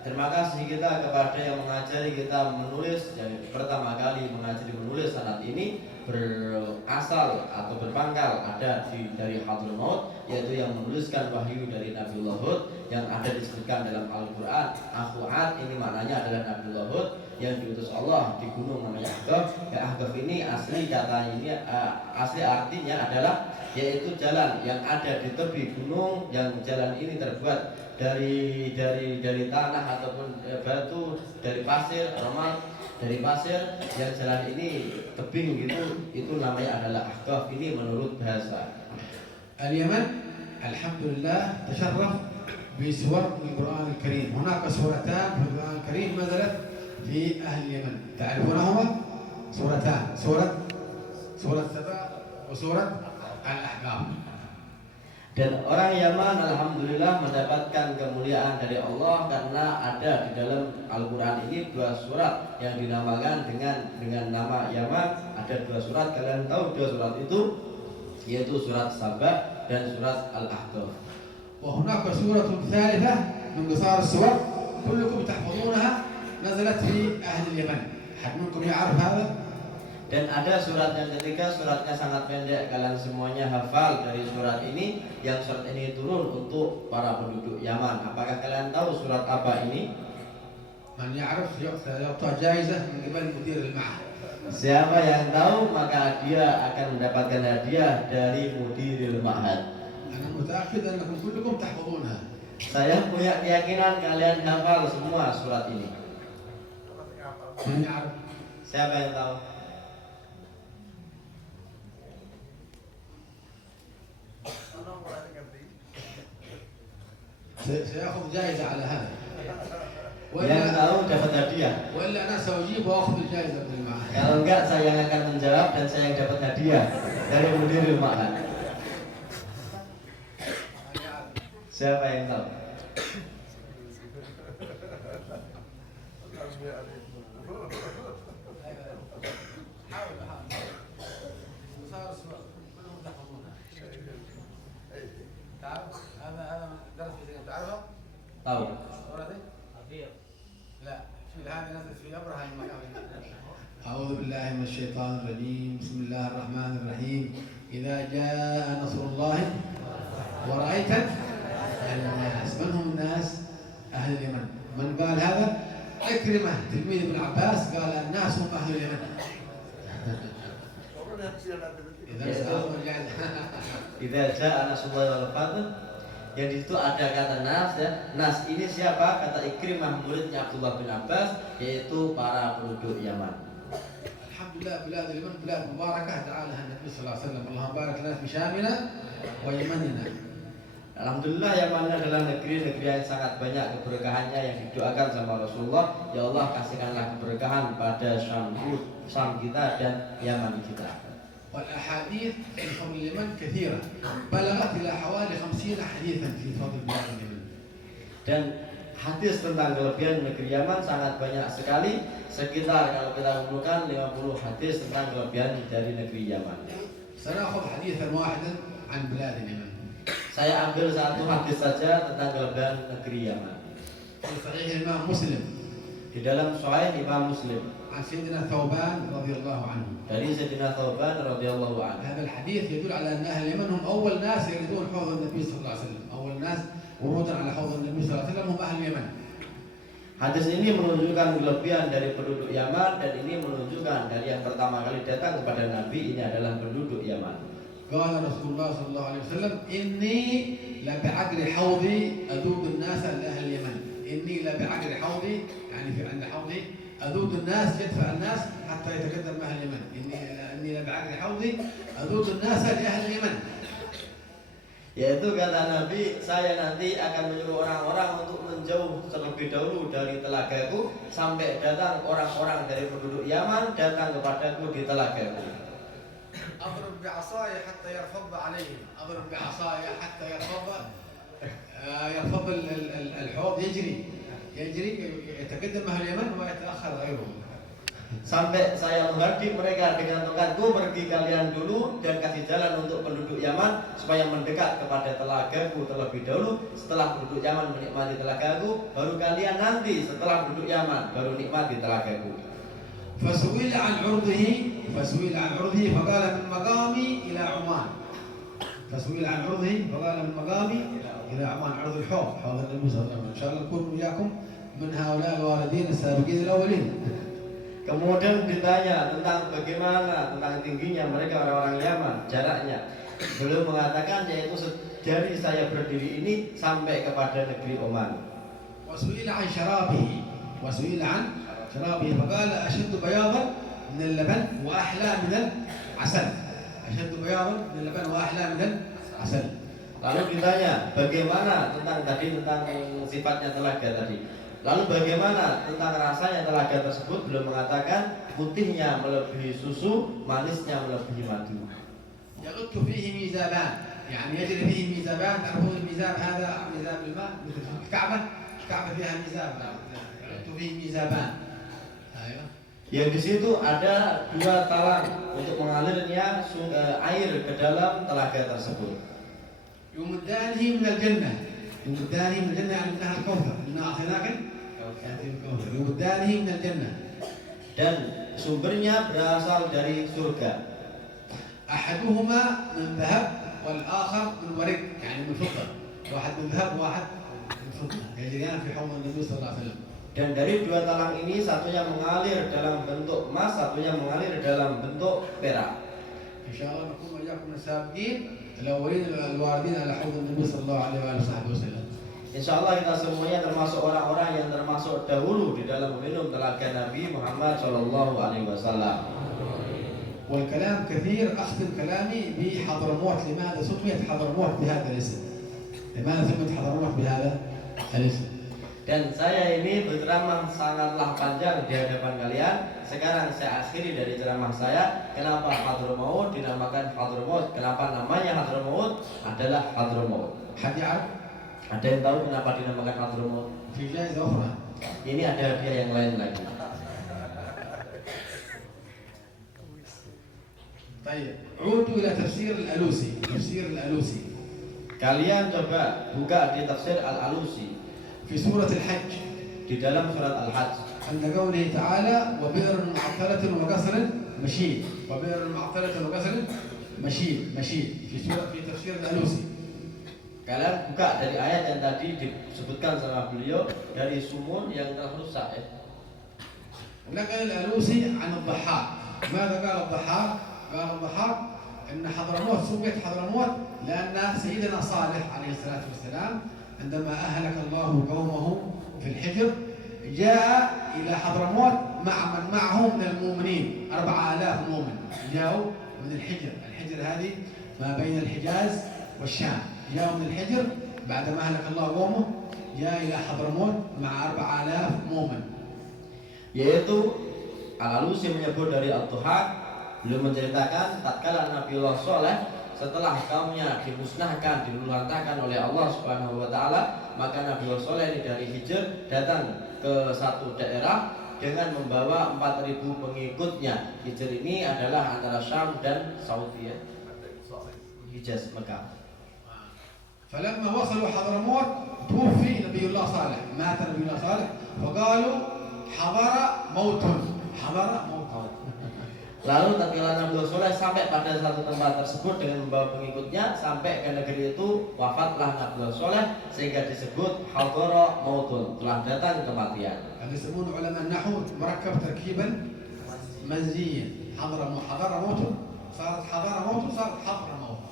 terima kasih kita kepada yang mengajari kita menulis. Jadi pertama kali mengajari menulis anak ini berasal atau berpangkal ada dari Hadramaut, yaitu yang menuliskan wahyu dari Nabiullah Hud yang ada disebutkan dalam Al-Quran. Akhuat ini maknanya adalah Nabiullah Hud yang diutus Allah di gunung namanya Ahqaf. Ya, Ahqaf ini asli katanya ini asli artinya adalah yaitu jalan yang ada di tepi gunung, yang jalan ini terbuat dari tanah ataupun batu, dari pasir, remal, dari pasir, yang jalan ini tebing gitu, itu namanya adalah Ahqaf. Ini menurut bahasa. اليمن الحمد لله تشرف بسور من القرآن الكريم. هناك سورتان في القرآن الكريم نزلت في أهل اليمن تعرفونهما؟ سورتان، سورة سبأ وسورة الأحقاف. Dan orang Yaman alhamdulillah mendapatkan kemuliaan dari Allah karena ada di dalam Al-Quran ini dua surat yang dinamakan dengan nama Yaman. Ada dua surat, kalian tahu dua surat itu? yaitu surat Saba dan surat Al-Ahqaf. وهناك سورة ثالثة من قصار السور كلكم تحفظونها نزلت في أهل اليمن. حد منكم يعرف هذا؟ Dan ada surat yang ketiga, suratnya sangat pendek, kalian semuanya hafal dari surat ini. Yang surat ini turun untuk para penduduk Yaman. Apakah kalian tahu surat apa ini? من يعرف يعطى جائزة من قبل مدير المعهد. Siapa yang tahu maka dia akan mendapatkan hadiah dari mudiril ma'had. أنا متأكد أنكم كلكم تحفظونها. Saya punya keyakinan kalian hafal semua surat ini. من يعرف؟ Siapa yang tahu? سيأخذ جائزة على هذا. Yang tahu dapat hadiah. وإلا أنا سأجيب وأخذ الجائزة من المعهد. Kalau enggak saya yang akan menjawab dan saya yang dapat hadiah dari mudiril ma'had. Siapa yang tahu? Tahu. لا في هذه نزلت في أبرهة أعوذ بالله من الشيطان الرجيم. بسم الله الرحمن الرحيم. إذا جاء نصر الله ورأيت الناس. من هم الناس؟ أهل اليمن. من قال هذا؟ عكرمة تلميذ ابن عباس قال الناس هم أهل اليمن. إذا سأخذ الجائزة. Idza jaa nasrullahi wal fath. Yang di situ ada kata nas ya. Nas ini siapa? Kata Ikrimah muridnya Abdullah bin Abbas, yaitu para penduduk Yaman. Alhamdulillah bilad al-Yaman bilad mubarakah ta'ala Nabi sallallahu alaihi wasallam. Allahumma barik lana fi Syamina wa Yamanina. Alhamdulillah Yaman adalah negeri-negeri yang sangat banyak keberkahannya yang didoakan sama Rasulullah. Ya Allah kasihkanlah keberkahan pada Syam kita dan Yaman kita. والأحاديث في فضل اليمن كثيرة بلغت إلى حوالي 50 حديثا في فضل بلاد اليمن. Dan hadis tentang kelebihan negeri Yaman sangat banyak sekali, sekitar kalau kita kumpulkan 50 hadis tentang kelebihan dari negeri Yaman. سنأخذ حديثا واحدا عن بلاد اليمن. Saya ambil satu hadis saja tentang kelebihan negeri Yaman. في صحيح الإمام مسلم Di dalam Sahih Imam Muslim عن سيدنا ثوبان رضي الله عنه. dari Sayyidina Thauban radhiyallahu anhu. هذا الحديث يدل على أن أهل اليمن هم أول ناس يردون حوض النبي صلى الله عليه وسلم. أول ناس ورودا على حوض النبي صلى الله عليه وسلم هم أهل اليمن. Hadis ini menunjukkan kelebihan dari penduduk Yaman dan ini menunjukkan dari yang pertama kali datang kepada Nabi ini adalah penduduk Yaman. قال رسول الله صلى الله عليه وسلم إني لبعقر حوضي أذوب الناس لأهل اليمن. إني لبعقر حوضي يعني في عند حوضي أذوب الناس يدفع الناس حتى يتقدم أهل اليمن. إني لبعقر حوضي أذوب الناس لأهل اليمن. Yaitu kata Nabi, saya nanti akan menyuruh orang-orang untuk menjauh terlebih dahulu dari telagaku sampai datang orang-orang dari penduduk Yaman datang kepadaku di telagaku. أضرب بعصاي حتى يرفض عليهم. أضرب بعصاي حتى يرفض الحوض يجري يتقدم أهل اليمن ويتأخر غيرهم. Sampai saya menghardik mereka dengan tongkatku, pergi kalian dulu dan kasih jalan untuk penduduk Yaman supaya mendekat kepada telagaku terlebih dahulu. Setelah penduduk Yaman menikmati telagaku, baru kalian nanti setelah penduduk Yaman baru nikmati telagaku. فسئل عن عرضه فقال من مقامي إلى عمان. فسئل عن عرضه فقال من مقامي إلى عمان. عرض الحوض حوض النبي صلى الله عليه وسلم. إن شاء الله نكون وياكم من هؤلاء الواردين السابقين الأولين. Kemudian ditanya tentang bagaimana, tentang tingginya mereka orang-orang Yaman, jaraknya. Beliau mengatakan yaitu dari saya berdiri ini sampai kepada negeri Oman. وسئل عن شرابه فقال أشد بياضا من اللبن وأحلى من العسل. أشد بياضا من اللبن وأحلى من العسل. Lalu ditanya bagaimana tentang sifatnya telaga tadi. Lalu bagaimana tentang rasanya telaga tersebut? Beliau mengatakan putihnya melebihi susu, manisnya melebihi madu. يغط فيه ميزابان يعني يجري فيه ميزابان. تعرفون الميزاب هذا ميزاب الماء مثل الكعبة فيها ميزاب يغط فيه ميزابان. أيوه. Yang di situ ada 2 talang untuk mengalirnya air ke dalam telaga tersebut. يمدانه من الجنة، يمدانه من الجنة يعني منها الكوثر، إنا أعطيناك الكوثر، يمدانه من الجنة. Dan sumbernya berasal dari surga. أحدهما من ذهب والآخر من ورق يعني من فضة، واحد من ذهب وواحد من فضة يجريان في حوض النبي صلى الله عليه وسلم. Dan dari 2 talang ini satunya mengalir dalam bentuk emas, satunya mengalir dalam bentuk perak. إن شاء الله نكون وإياكم من السابقين الأولين الواردين على حوض النبي صلى الله عليه وآله وسلم. Insya Allah kita semuanya termasuk orang-orang yang termasuk dahulu di dalam meminum telaga Nabi Muhammad Shallallahu Alaihi Wasallam. والكلام كثير، أختم كلامي بحضرموت. لماذا سميت حضرموت بهذا الاسم؟ لماذا سميت حضرموت بهذا الاسم؟ Dan saya ini berceramah sangatlah panjang di hadapan kalian. Sekarang saya akhiri dari ceramah saya. Kenapa Hadramaut dinamakan Hadramaut? Kenapa namanya Hadramaut adalah Hadramaut? حد يعرف؟ Ada yang tahu kenapa dinamakan Hadramaut? في جائزة أخرى. Ini ada hadiah yang lain lagi. طيب عودوا إلى تفسير الألوسي. تفسير الألوسي Kalian coba buka di tafsir Al-Alusi في سورة الحج di dalam surat Al-Hajj. عند قوله تعالى وبئر معطلة وقصر مشيد، وبئر معطلة وقصر مشيد، مشيد في تفسير الألوسي. Kalian buka dari ayat yang tadi disebutkan sama beliau dari sumur yang telah rusak ya. ونقل الألوسي عن الضحاك. ماذا قال الضحاك؟ قال الضحاك أن حضرموت سميت حضرموت لأن سيدنا صالح عليه الصلاة والسلام عندما أهلك الله قومه في الحجر جاء إلى حضرموت مع من معه من المؤمنين 4000 مؤمن جاءوا من الحجر. الحجر هذه ما بين الحجاز والشام. جاءوا من الحجر بعدما أهلك الله قومه جاء إلى حضرموت مع 4000 مؤمن. Yaitu Al-Alusi menyebut dari Al-Tuhak. Beliau menceritakan tatkala Nabiullah Soleh setelah kaumnya dimusnahkan, diluluhlantakkan oleh Allah Subhanahu wa taala, maka Nabiullah Soleh ini dari Hijr datang ke satu daerah dengan membawa 4000 pengikutnya. Hijr ini adalah antara Syam dan Saudi ya. Hijaz Mekah. فلما وصلوا حضرموت توفي نبي الله صالح، مات نبي الله صالح، فقالوا حضر موت، حضر موت. Lalu tatkala Nabiullah Soleh sampai pada satu tempat tersebut dengan membawa pengikutnya sampai ke negeri itu, wafatlah Nabiullah Soleh sehingga disebut hadara mautun, telah datang kematian. هذا يسمونه علماء النحو مركب تركيبا مزجيا. حضر موت صارت حضر موت صارت حضر موت.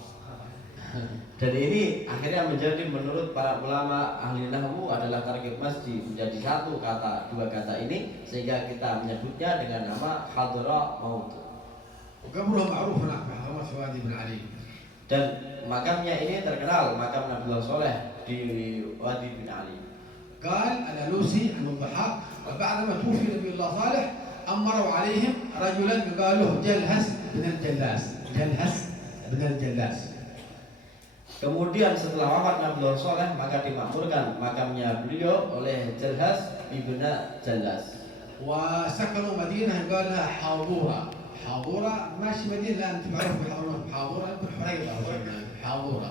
Dan ini akhirnya menjadi menurut para ulama ahli nahwu adalah tarkib masjid menjadi satu kata, 2 kata ini sehingga kita menyebutnya dengan nama hadara maut. وقبره معروف هناك في حضرموت في وادي بن علي. Dan makamnya ini terkenal, makam Nabiullah Soleh di Wadi bin Ali. قال الألوسي عن الضحاك وبعدما توفي نبي الله صالح أمروا عليهم رجلا قالوا جلهس بن الجلاس، جلهس بن الجلاس. Kemudian setelah wafat Nabiullah Soleh maka dimakmurkan makamnya beliau oleh Jalhas ibn Jallas. وسكنوا مدينة قال لها حاضورة. حاضورة ماشي مدينة لا أنتم تعرفوا حاضورة، حاضورة حريقة حاضورة.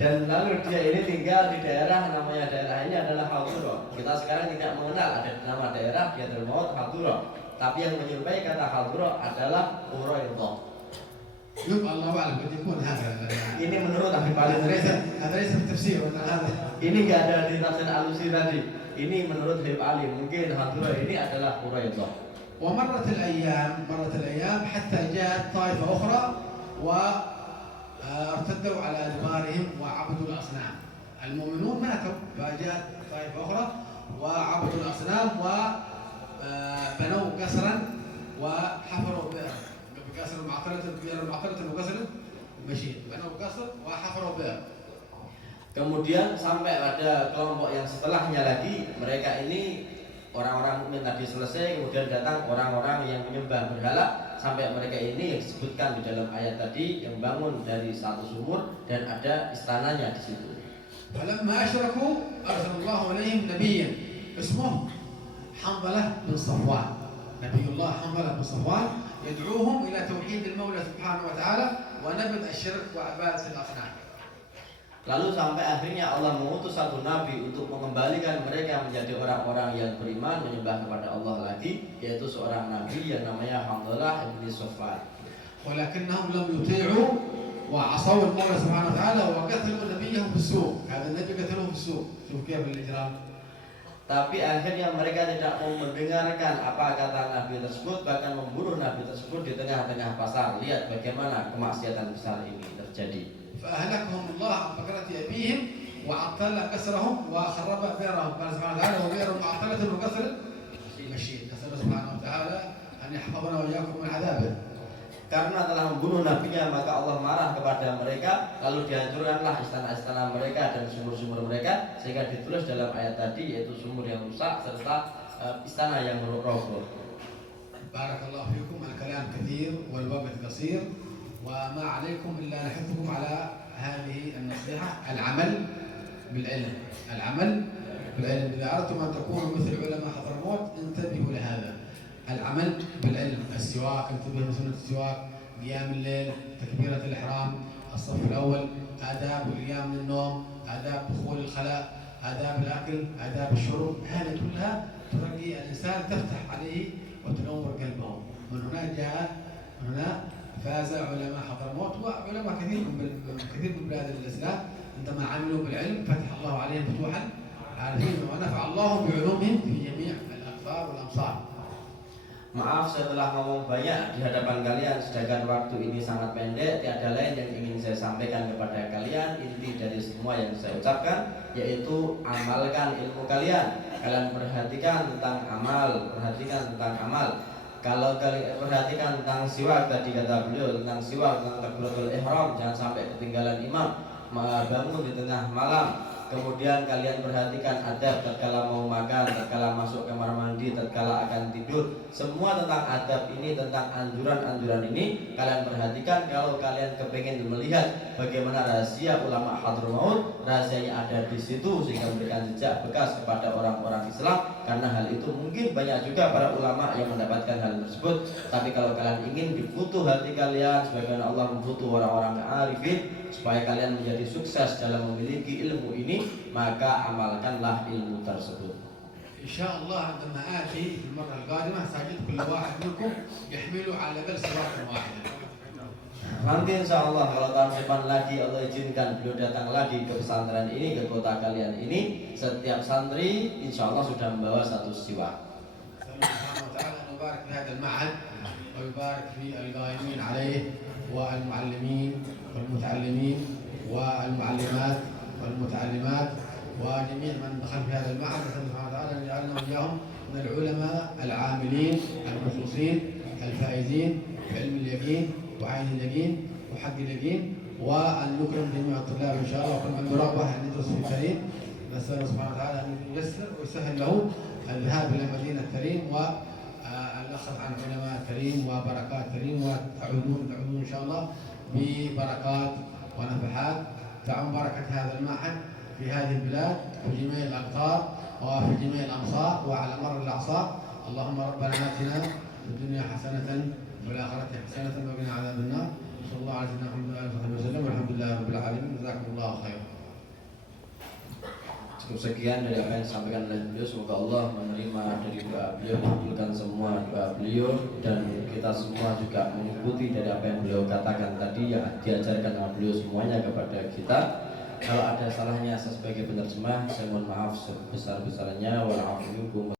Dan lalu dia ini tinggal di daerah namanya daerah ini adalah Hadura. Kita sekarang tidak mengenal ada nama daerah dia termaut Hadura. Tapi yang menyerupai kata Hadura adalah Uraidha. يبقى الله أعلم قد يكون هذا. Ini menurut ahli هذا ليس paling. هذا ليس في التفسير ولا هذا. Ini nggak ada di tafsir Alusi tadi. Ini menurut Habib Ali mungkin Hadura ini adalah Uraidha. ومرت الأيام حتى جاءت طائفة أخرى وارتدوا على أدبارهم وعبدوا الأصنام. المؤمنون ماتوا فجاءت طائفة أخرى وعبدوا الأصنام وبنوا قصرا وحفروا بئر. قصر معطلة وقصر مشيد. بنوا قصر وحفروا بئر. Kemudian sampai pada kelompok yang setelahnya lagi, mereka ini orang-orang mukmin tadi selesai, kemudian datang orang-orang yang menyembah berhala sampai mereka ini yang disebutkan di dalam ayat tadi yang bangun dari satu sumur dan ada istananya di situ. فلما أشركوا أرسل الله إليهم نبيا اسمه حنظلة بن صفوان. نبي الله حنظلة بن صفوان يدعوهم إلى توحيد المولى سبحانه وتعالى ونبذ الشرك وعبادة الأصنام. Lalu sampai akhirnya Allah mengutus satu nabi untuk mengembalikan mereka menjadi orang-orang yang beriman, menyembah kepada Allah lagi, yaitu seorang nabi yang namanya Hanzalah bin Safwan. ولكنهم لم يطيعوا وعصوا المولى سبحانه وتعالى وقتلوا نبيهم في السوق. هذا النبي قتلوه في السوق. شوف كيف الإجرام. Tapi akhirnya mereka tidak mau mendengarkan apa kata nabi tersebut, bahkan membunuh nabi tersebut di tengah-tengah pasar. Lihat bagaimana kemaksiatan besar ini terjadi. فأهلكهم الله عن بقرة أبيهم وعطل كسرهم وخرب بئرهم. قال سبحانه وتعالى وبئر معطلة وكسر مشيد. نسأل سبحانه وتعالى أن يحفظنا وإياكم من عذابه. Karena telah membunuh nabinya, maka Allah marah kepada mereka, lalu dihancurkanlah istana-istana mereka dan sumur-sumur mereka, sehingga ditulis dalam ayat tadi, yaitu sumur yang rusak serta istana yang roboh. بارك الله فيكم. الكلام كثير والوقت قصير وما عليكم إلا نحثكم على هذه النصيحة: العمل بالعلم. العمل بالعلم. إذا أردتم أن تكونوا مثل علماء حضرموت انتبهوا لهذا. العمل بالعلم. السواك، انتبه لسنة السواك، قيام الليل، تكبيرة الإحرام، الصف الأول، آداب القيام من النوم، آداب دخول الخلاء، آداب الأكل، آداب الشرب. هذه كلها ترقي الإنسان، تفتح عليه وتنور قلبه. من هنا جاء، من هنا فاز علماء حضرموت وعلماء كثير من بلاد الإسلام عندما عملوا بالعلم فتح الله عليهم فتوحا عارفين، ونفع الله بعلومهم في جميع الأقطار والأمصار. Maaf saya telah ngomong banyak di hadapan kalian, sedangkan waktu ini sangat pendek. Tiada lain yang ingin saya sampaikan kepada kalian. Inti dari semua yang saya ucapkan yaitu amalkan ilmu kalian. Kalian perhatikan tentang amal, perhatikan tentang amal. Kalau kalian perhatikan tentang siwak, tadi kata beliau tentang siwak, tentang takbiratul ihram, jangan sampai ketinggalan imam, bangun di tengah malam. Kemudian kalian perhatikan adab tatkala mau makan, tatkala masuk kamar mandi, tatkala akan tidur. Semua tentang adab ini, tentang anjuran-anjuran ini kalian perhatikan. Kalau kalian kepingin melihat bagaimana rahasia ulama Hadramaut, rahasianya ada di situ sehingga memberikan jejak bekas kepada orang-orang Islam. Karena hal itu mungkin banyak juga para ulama yang mendapatkan hal tersebut. Tapi kalau kalian ingin dibutuh hati kalian, sebagaimana Allah membutuh orang-orang arifin, supaya kalian menjadi sukses dalam memiliki ilmu ini, maka amalkanlah ilmu tersebut. InsyaAllah عندما آتي في المرة القادمة سأجد كل واحد منكم يحمله على الأقل سواق واحدة. Nanti insya Allah kalau tahun depan lagi Allah izinkan beliau datang lagi ke pesantren ini, ke kota kalian ini, setiap santri insya Allah sudah membawa satu siwak. سبحانه وتعالى أن يبارك في هذا المعهد ويبارك في القائمين عليه والمعلمين والمتعلمين والمعلمات والمتعلمات وجميع من دخل في هذا المعهد. نسأل الله تعالى أن يجعلنا وإياهم من العلماء العاملين المخلصين الفائزين بعلم اليقين وعين اليقين وحق اليقين، وأن نكرم جميع الطلاب إن شاء الله وكل من يرغب أن يدرس في الكريم. نسأل سبحانه وتعالى أن ييسر ويسهل له الذهاب إلى مدينة الكريم والأخذ عن علماء الكريم وبركات الكريم، وتعودون إن شاء الله ببركات ونفحات تعم بركة هذا المعهد في هذه البلاد في جميع الأقطار وفي جميع الأمصار وعلى مر الأعصار. اللهم ربنا آتنا في الدنيا حسنة وفي الآخرة حسنة وقنا عذاب النار. صلى الله على سيدنا محمد وآله وصحبه وسلم والحمد لله رب العالمين. جزاكم الله خيرا. Cukup sekian dari apa yang disampaikan oleh beliau. Semoga Allah menerima dari doa beliau, mengabulkan semua doa beliau, dan kita semua juga mengikuti dari apa yang beliau katakan tadi, yang diajarkan oleh beliau semuanya kepada kita. Kalau ada salahnya saya sebagai penerjemah, saya mohon maaf sebesar-besarnya. Wa'alaikumsalam.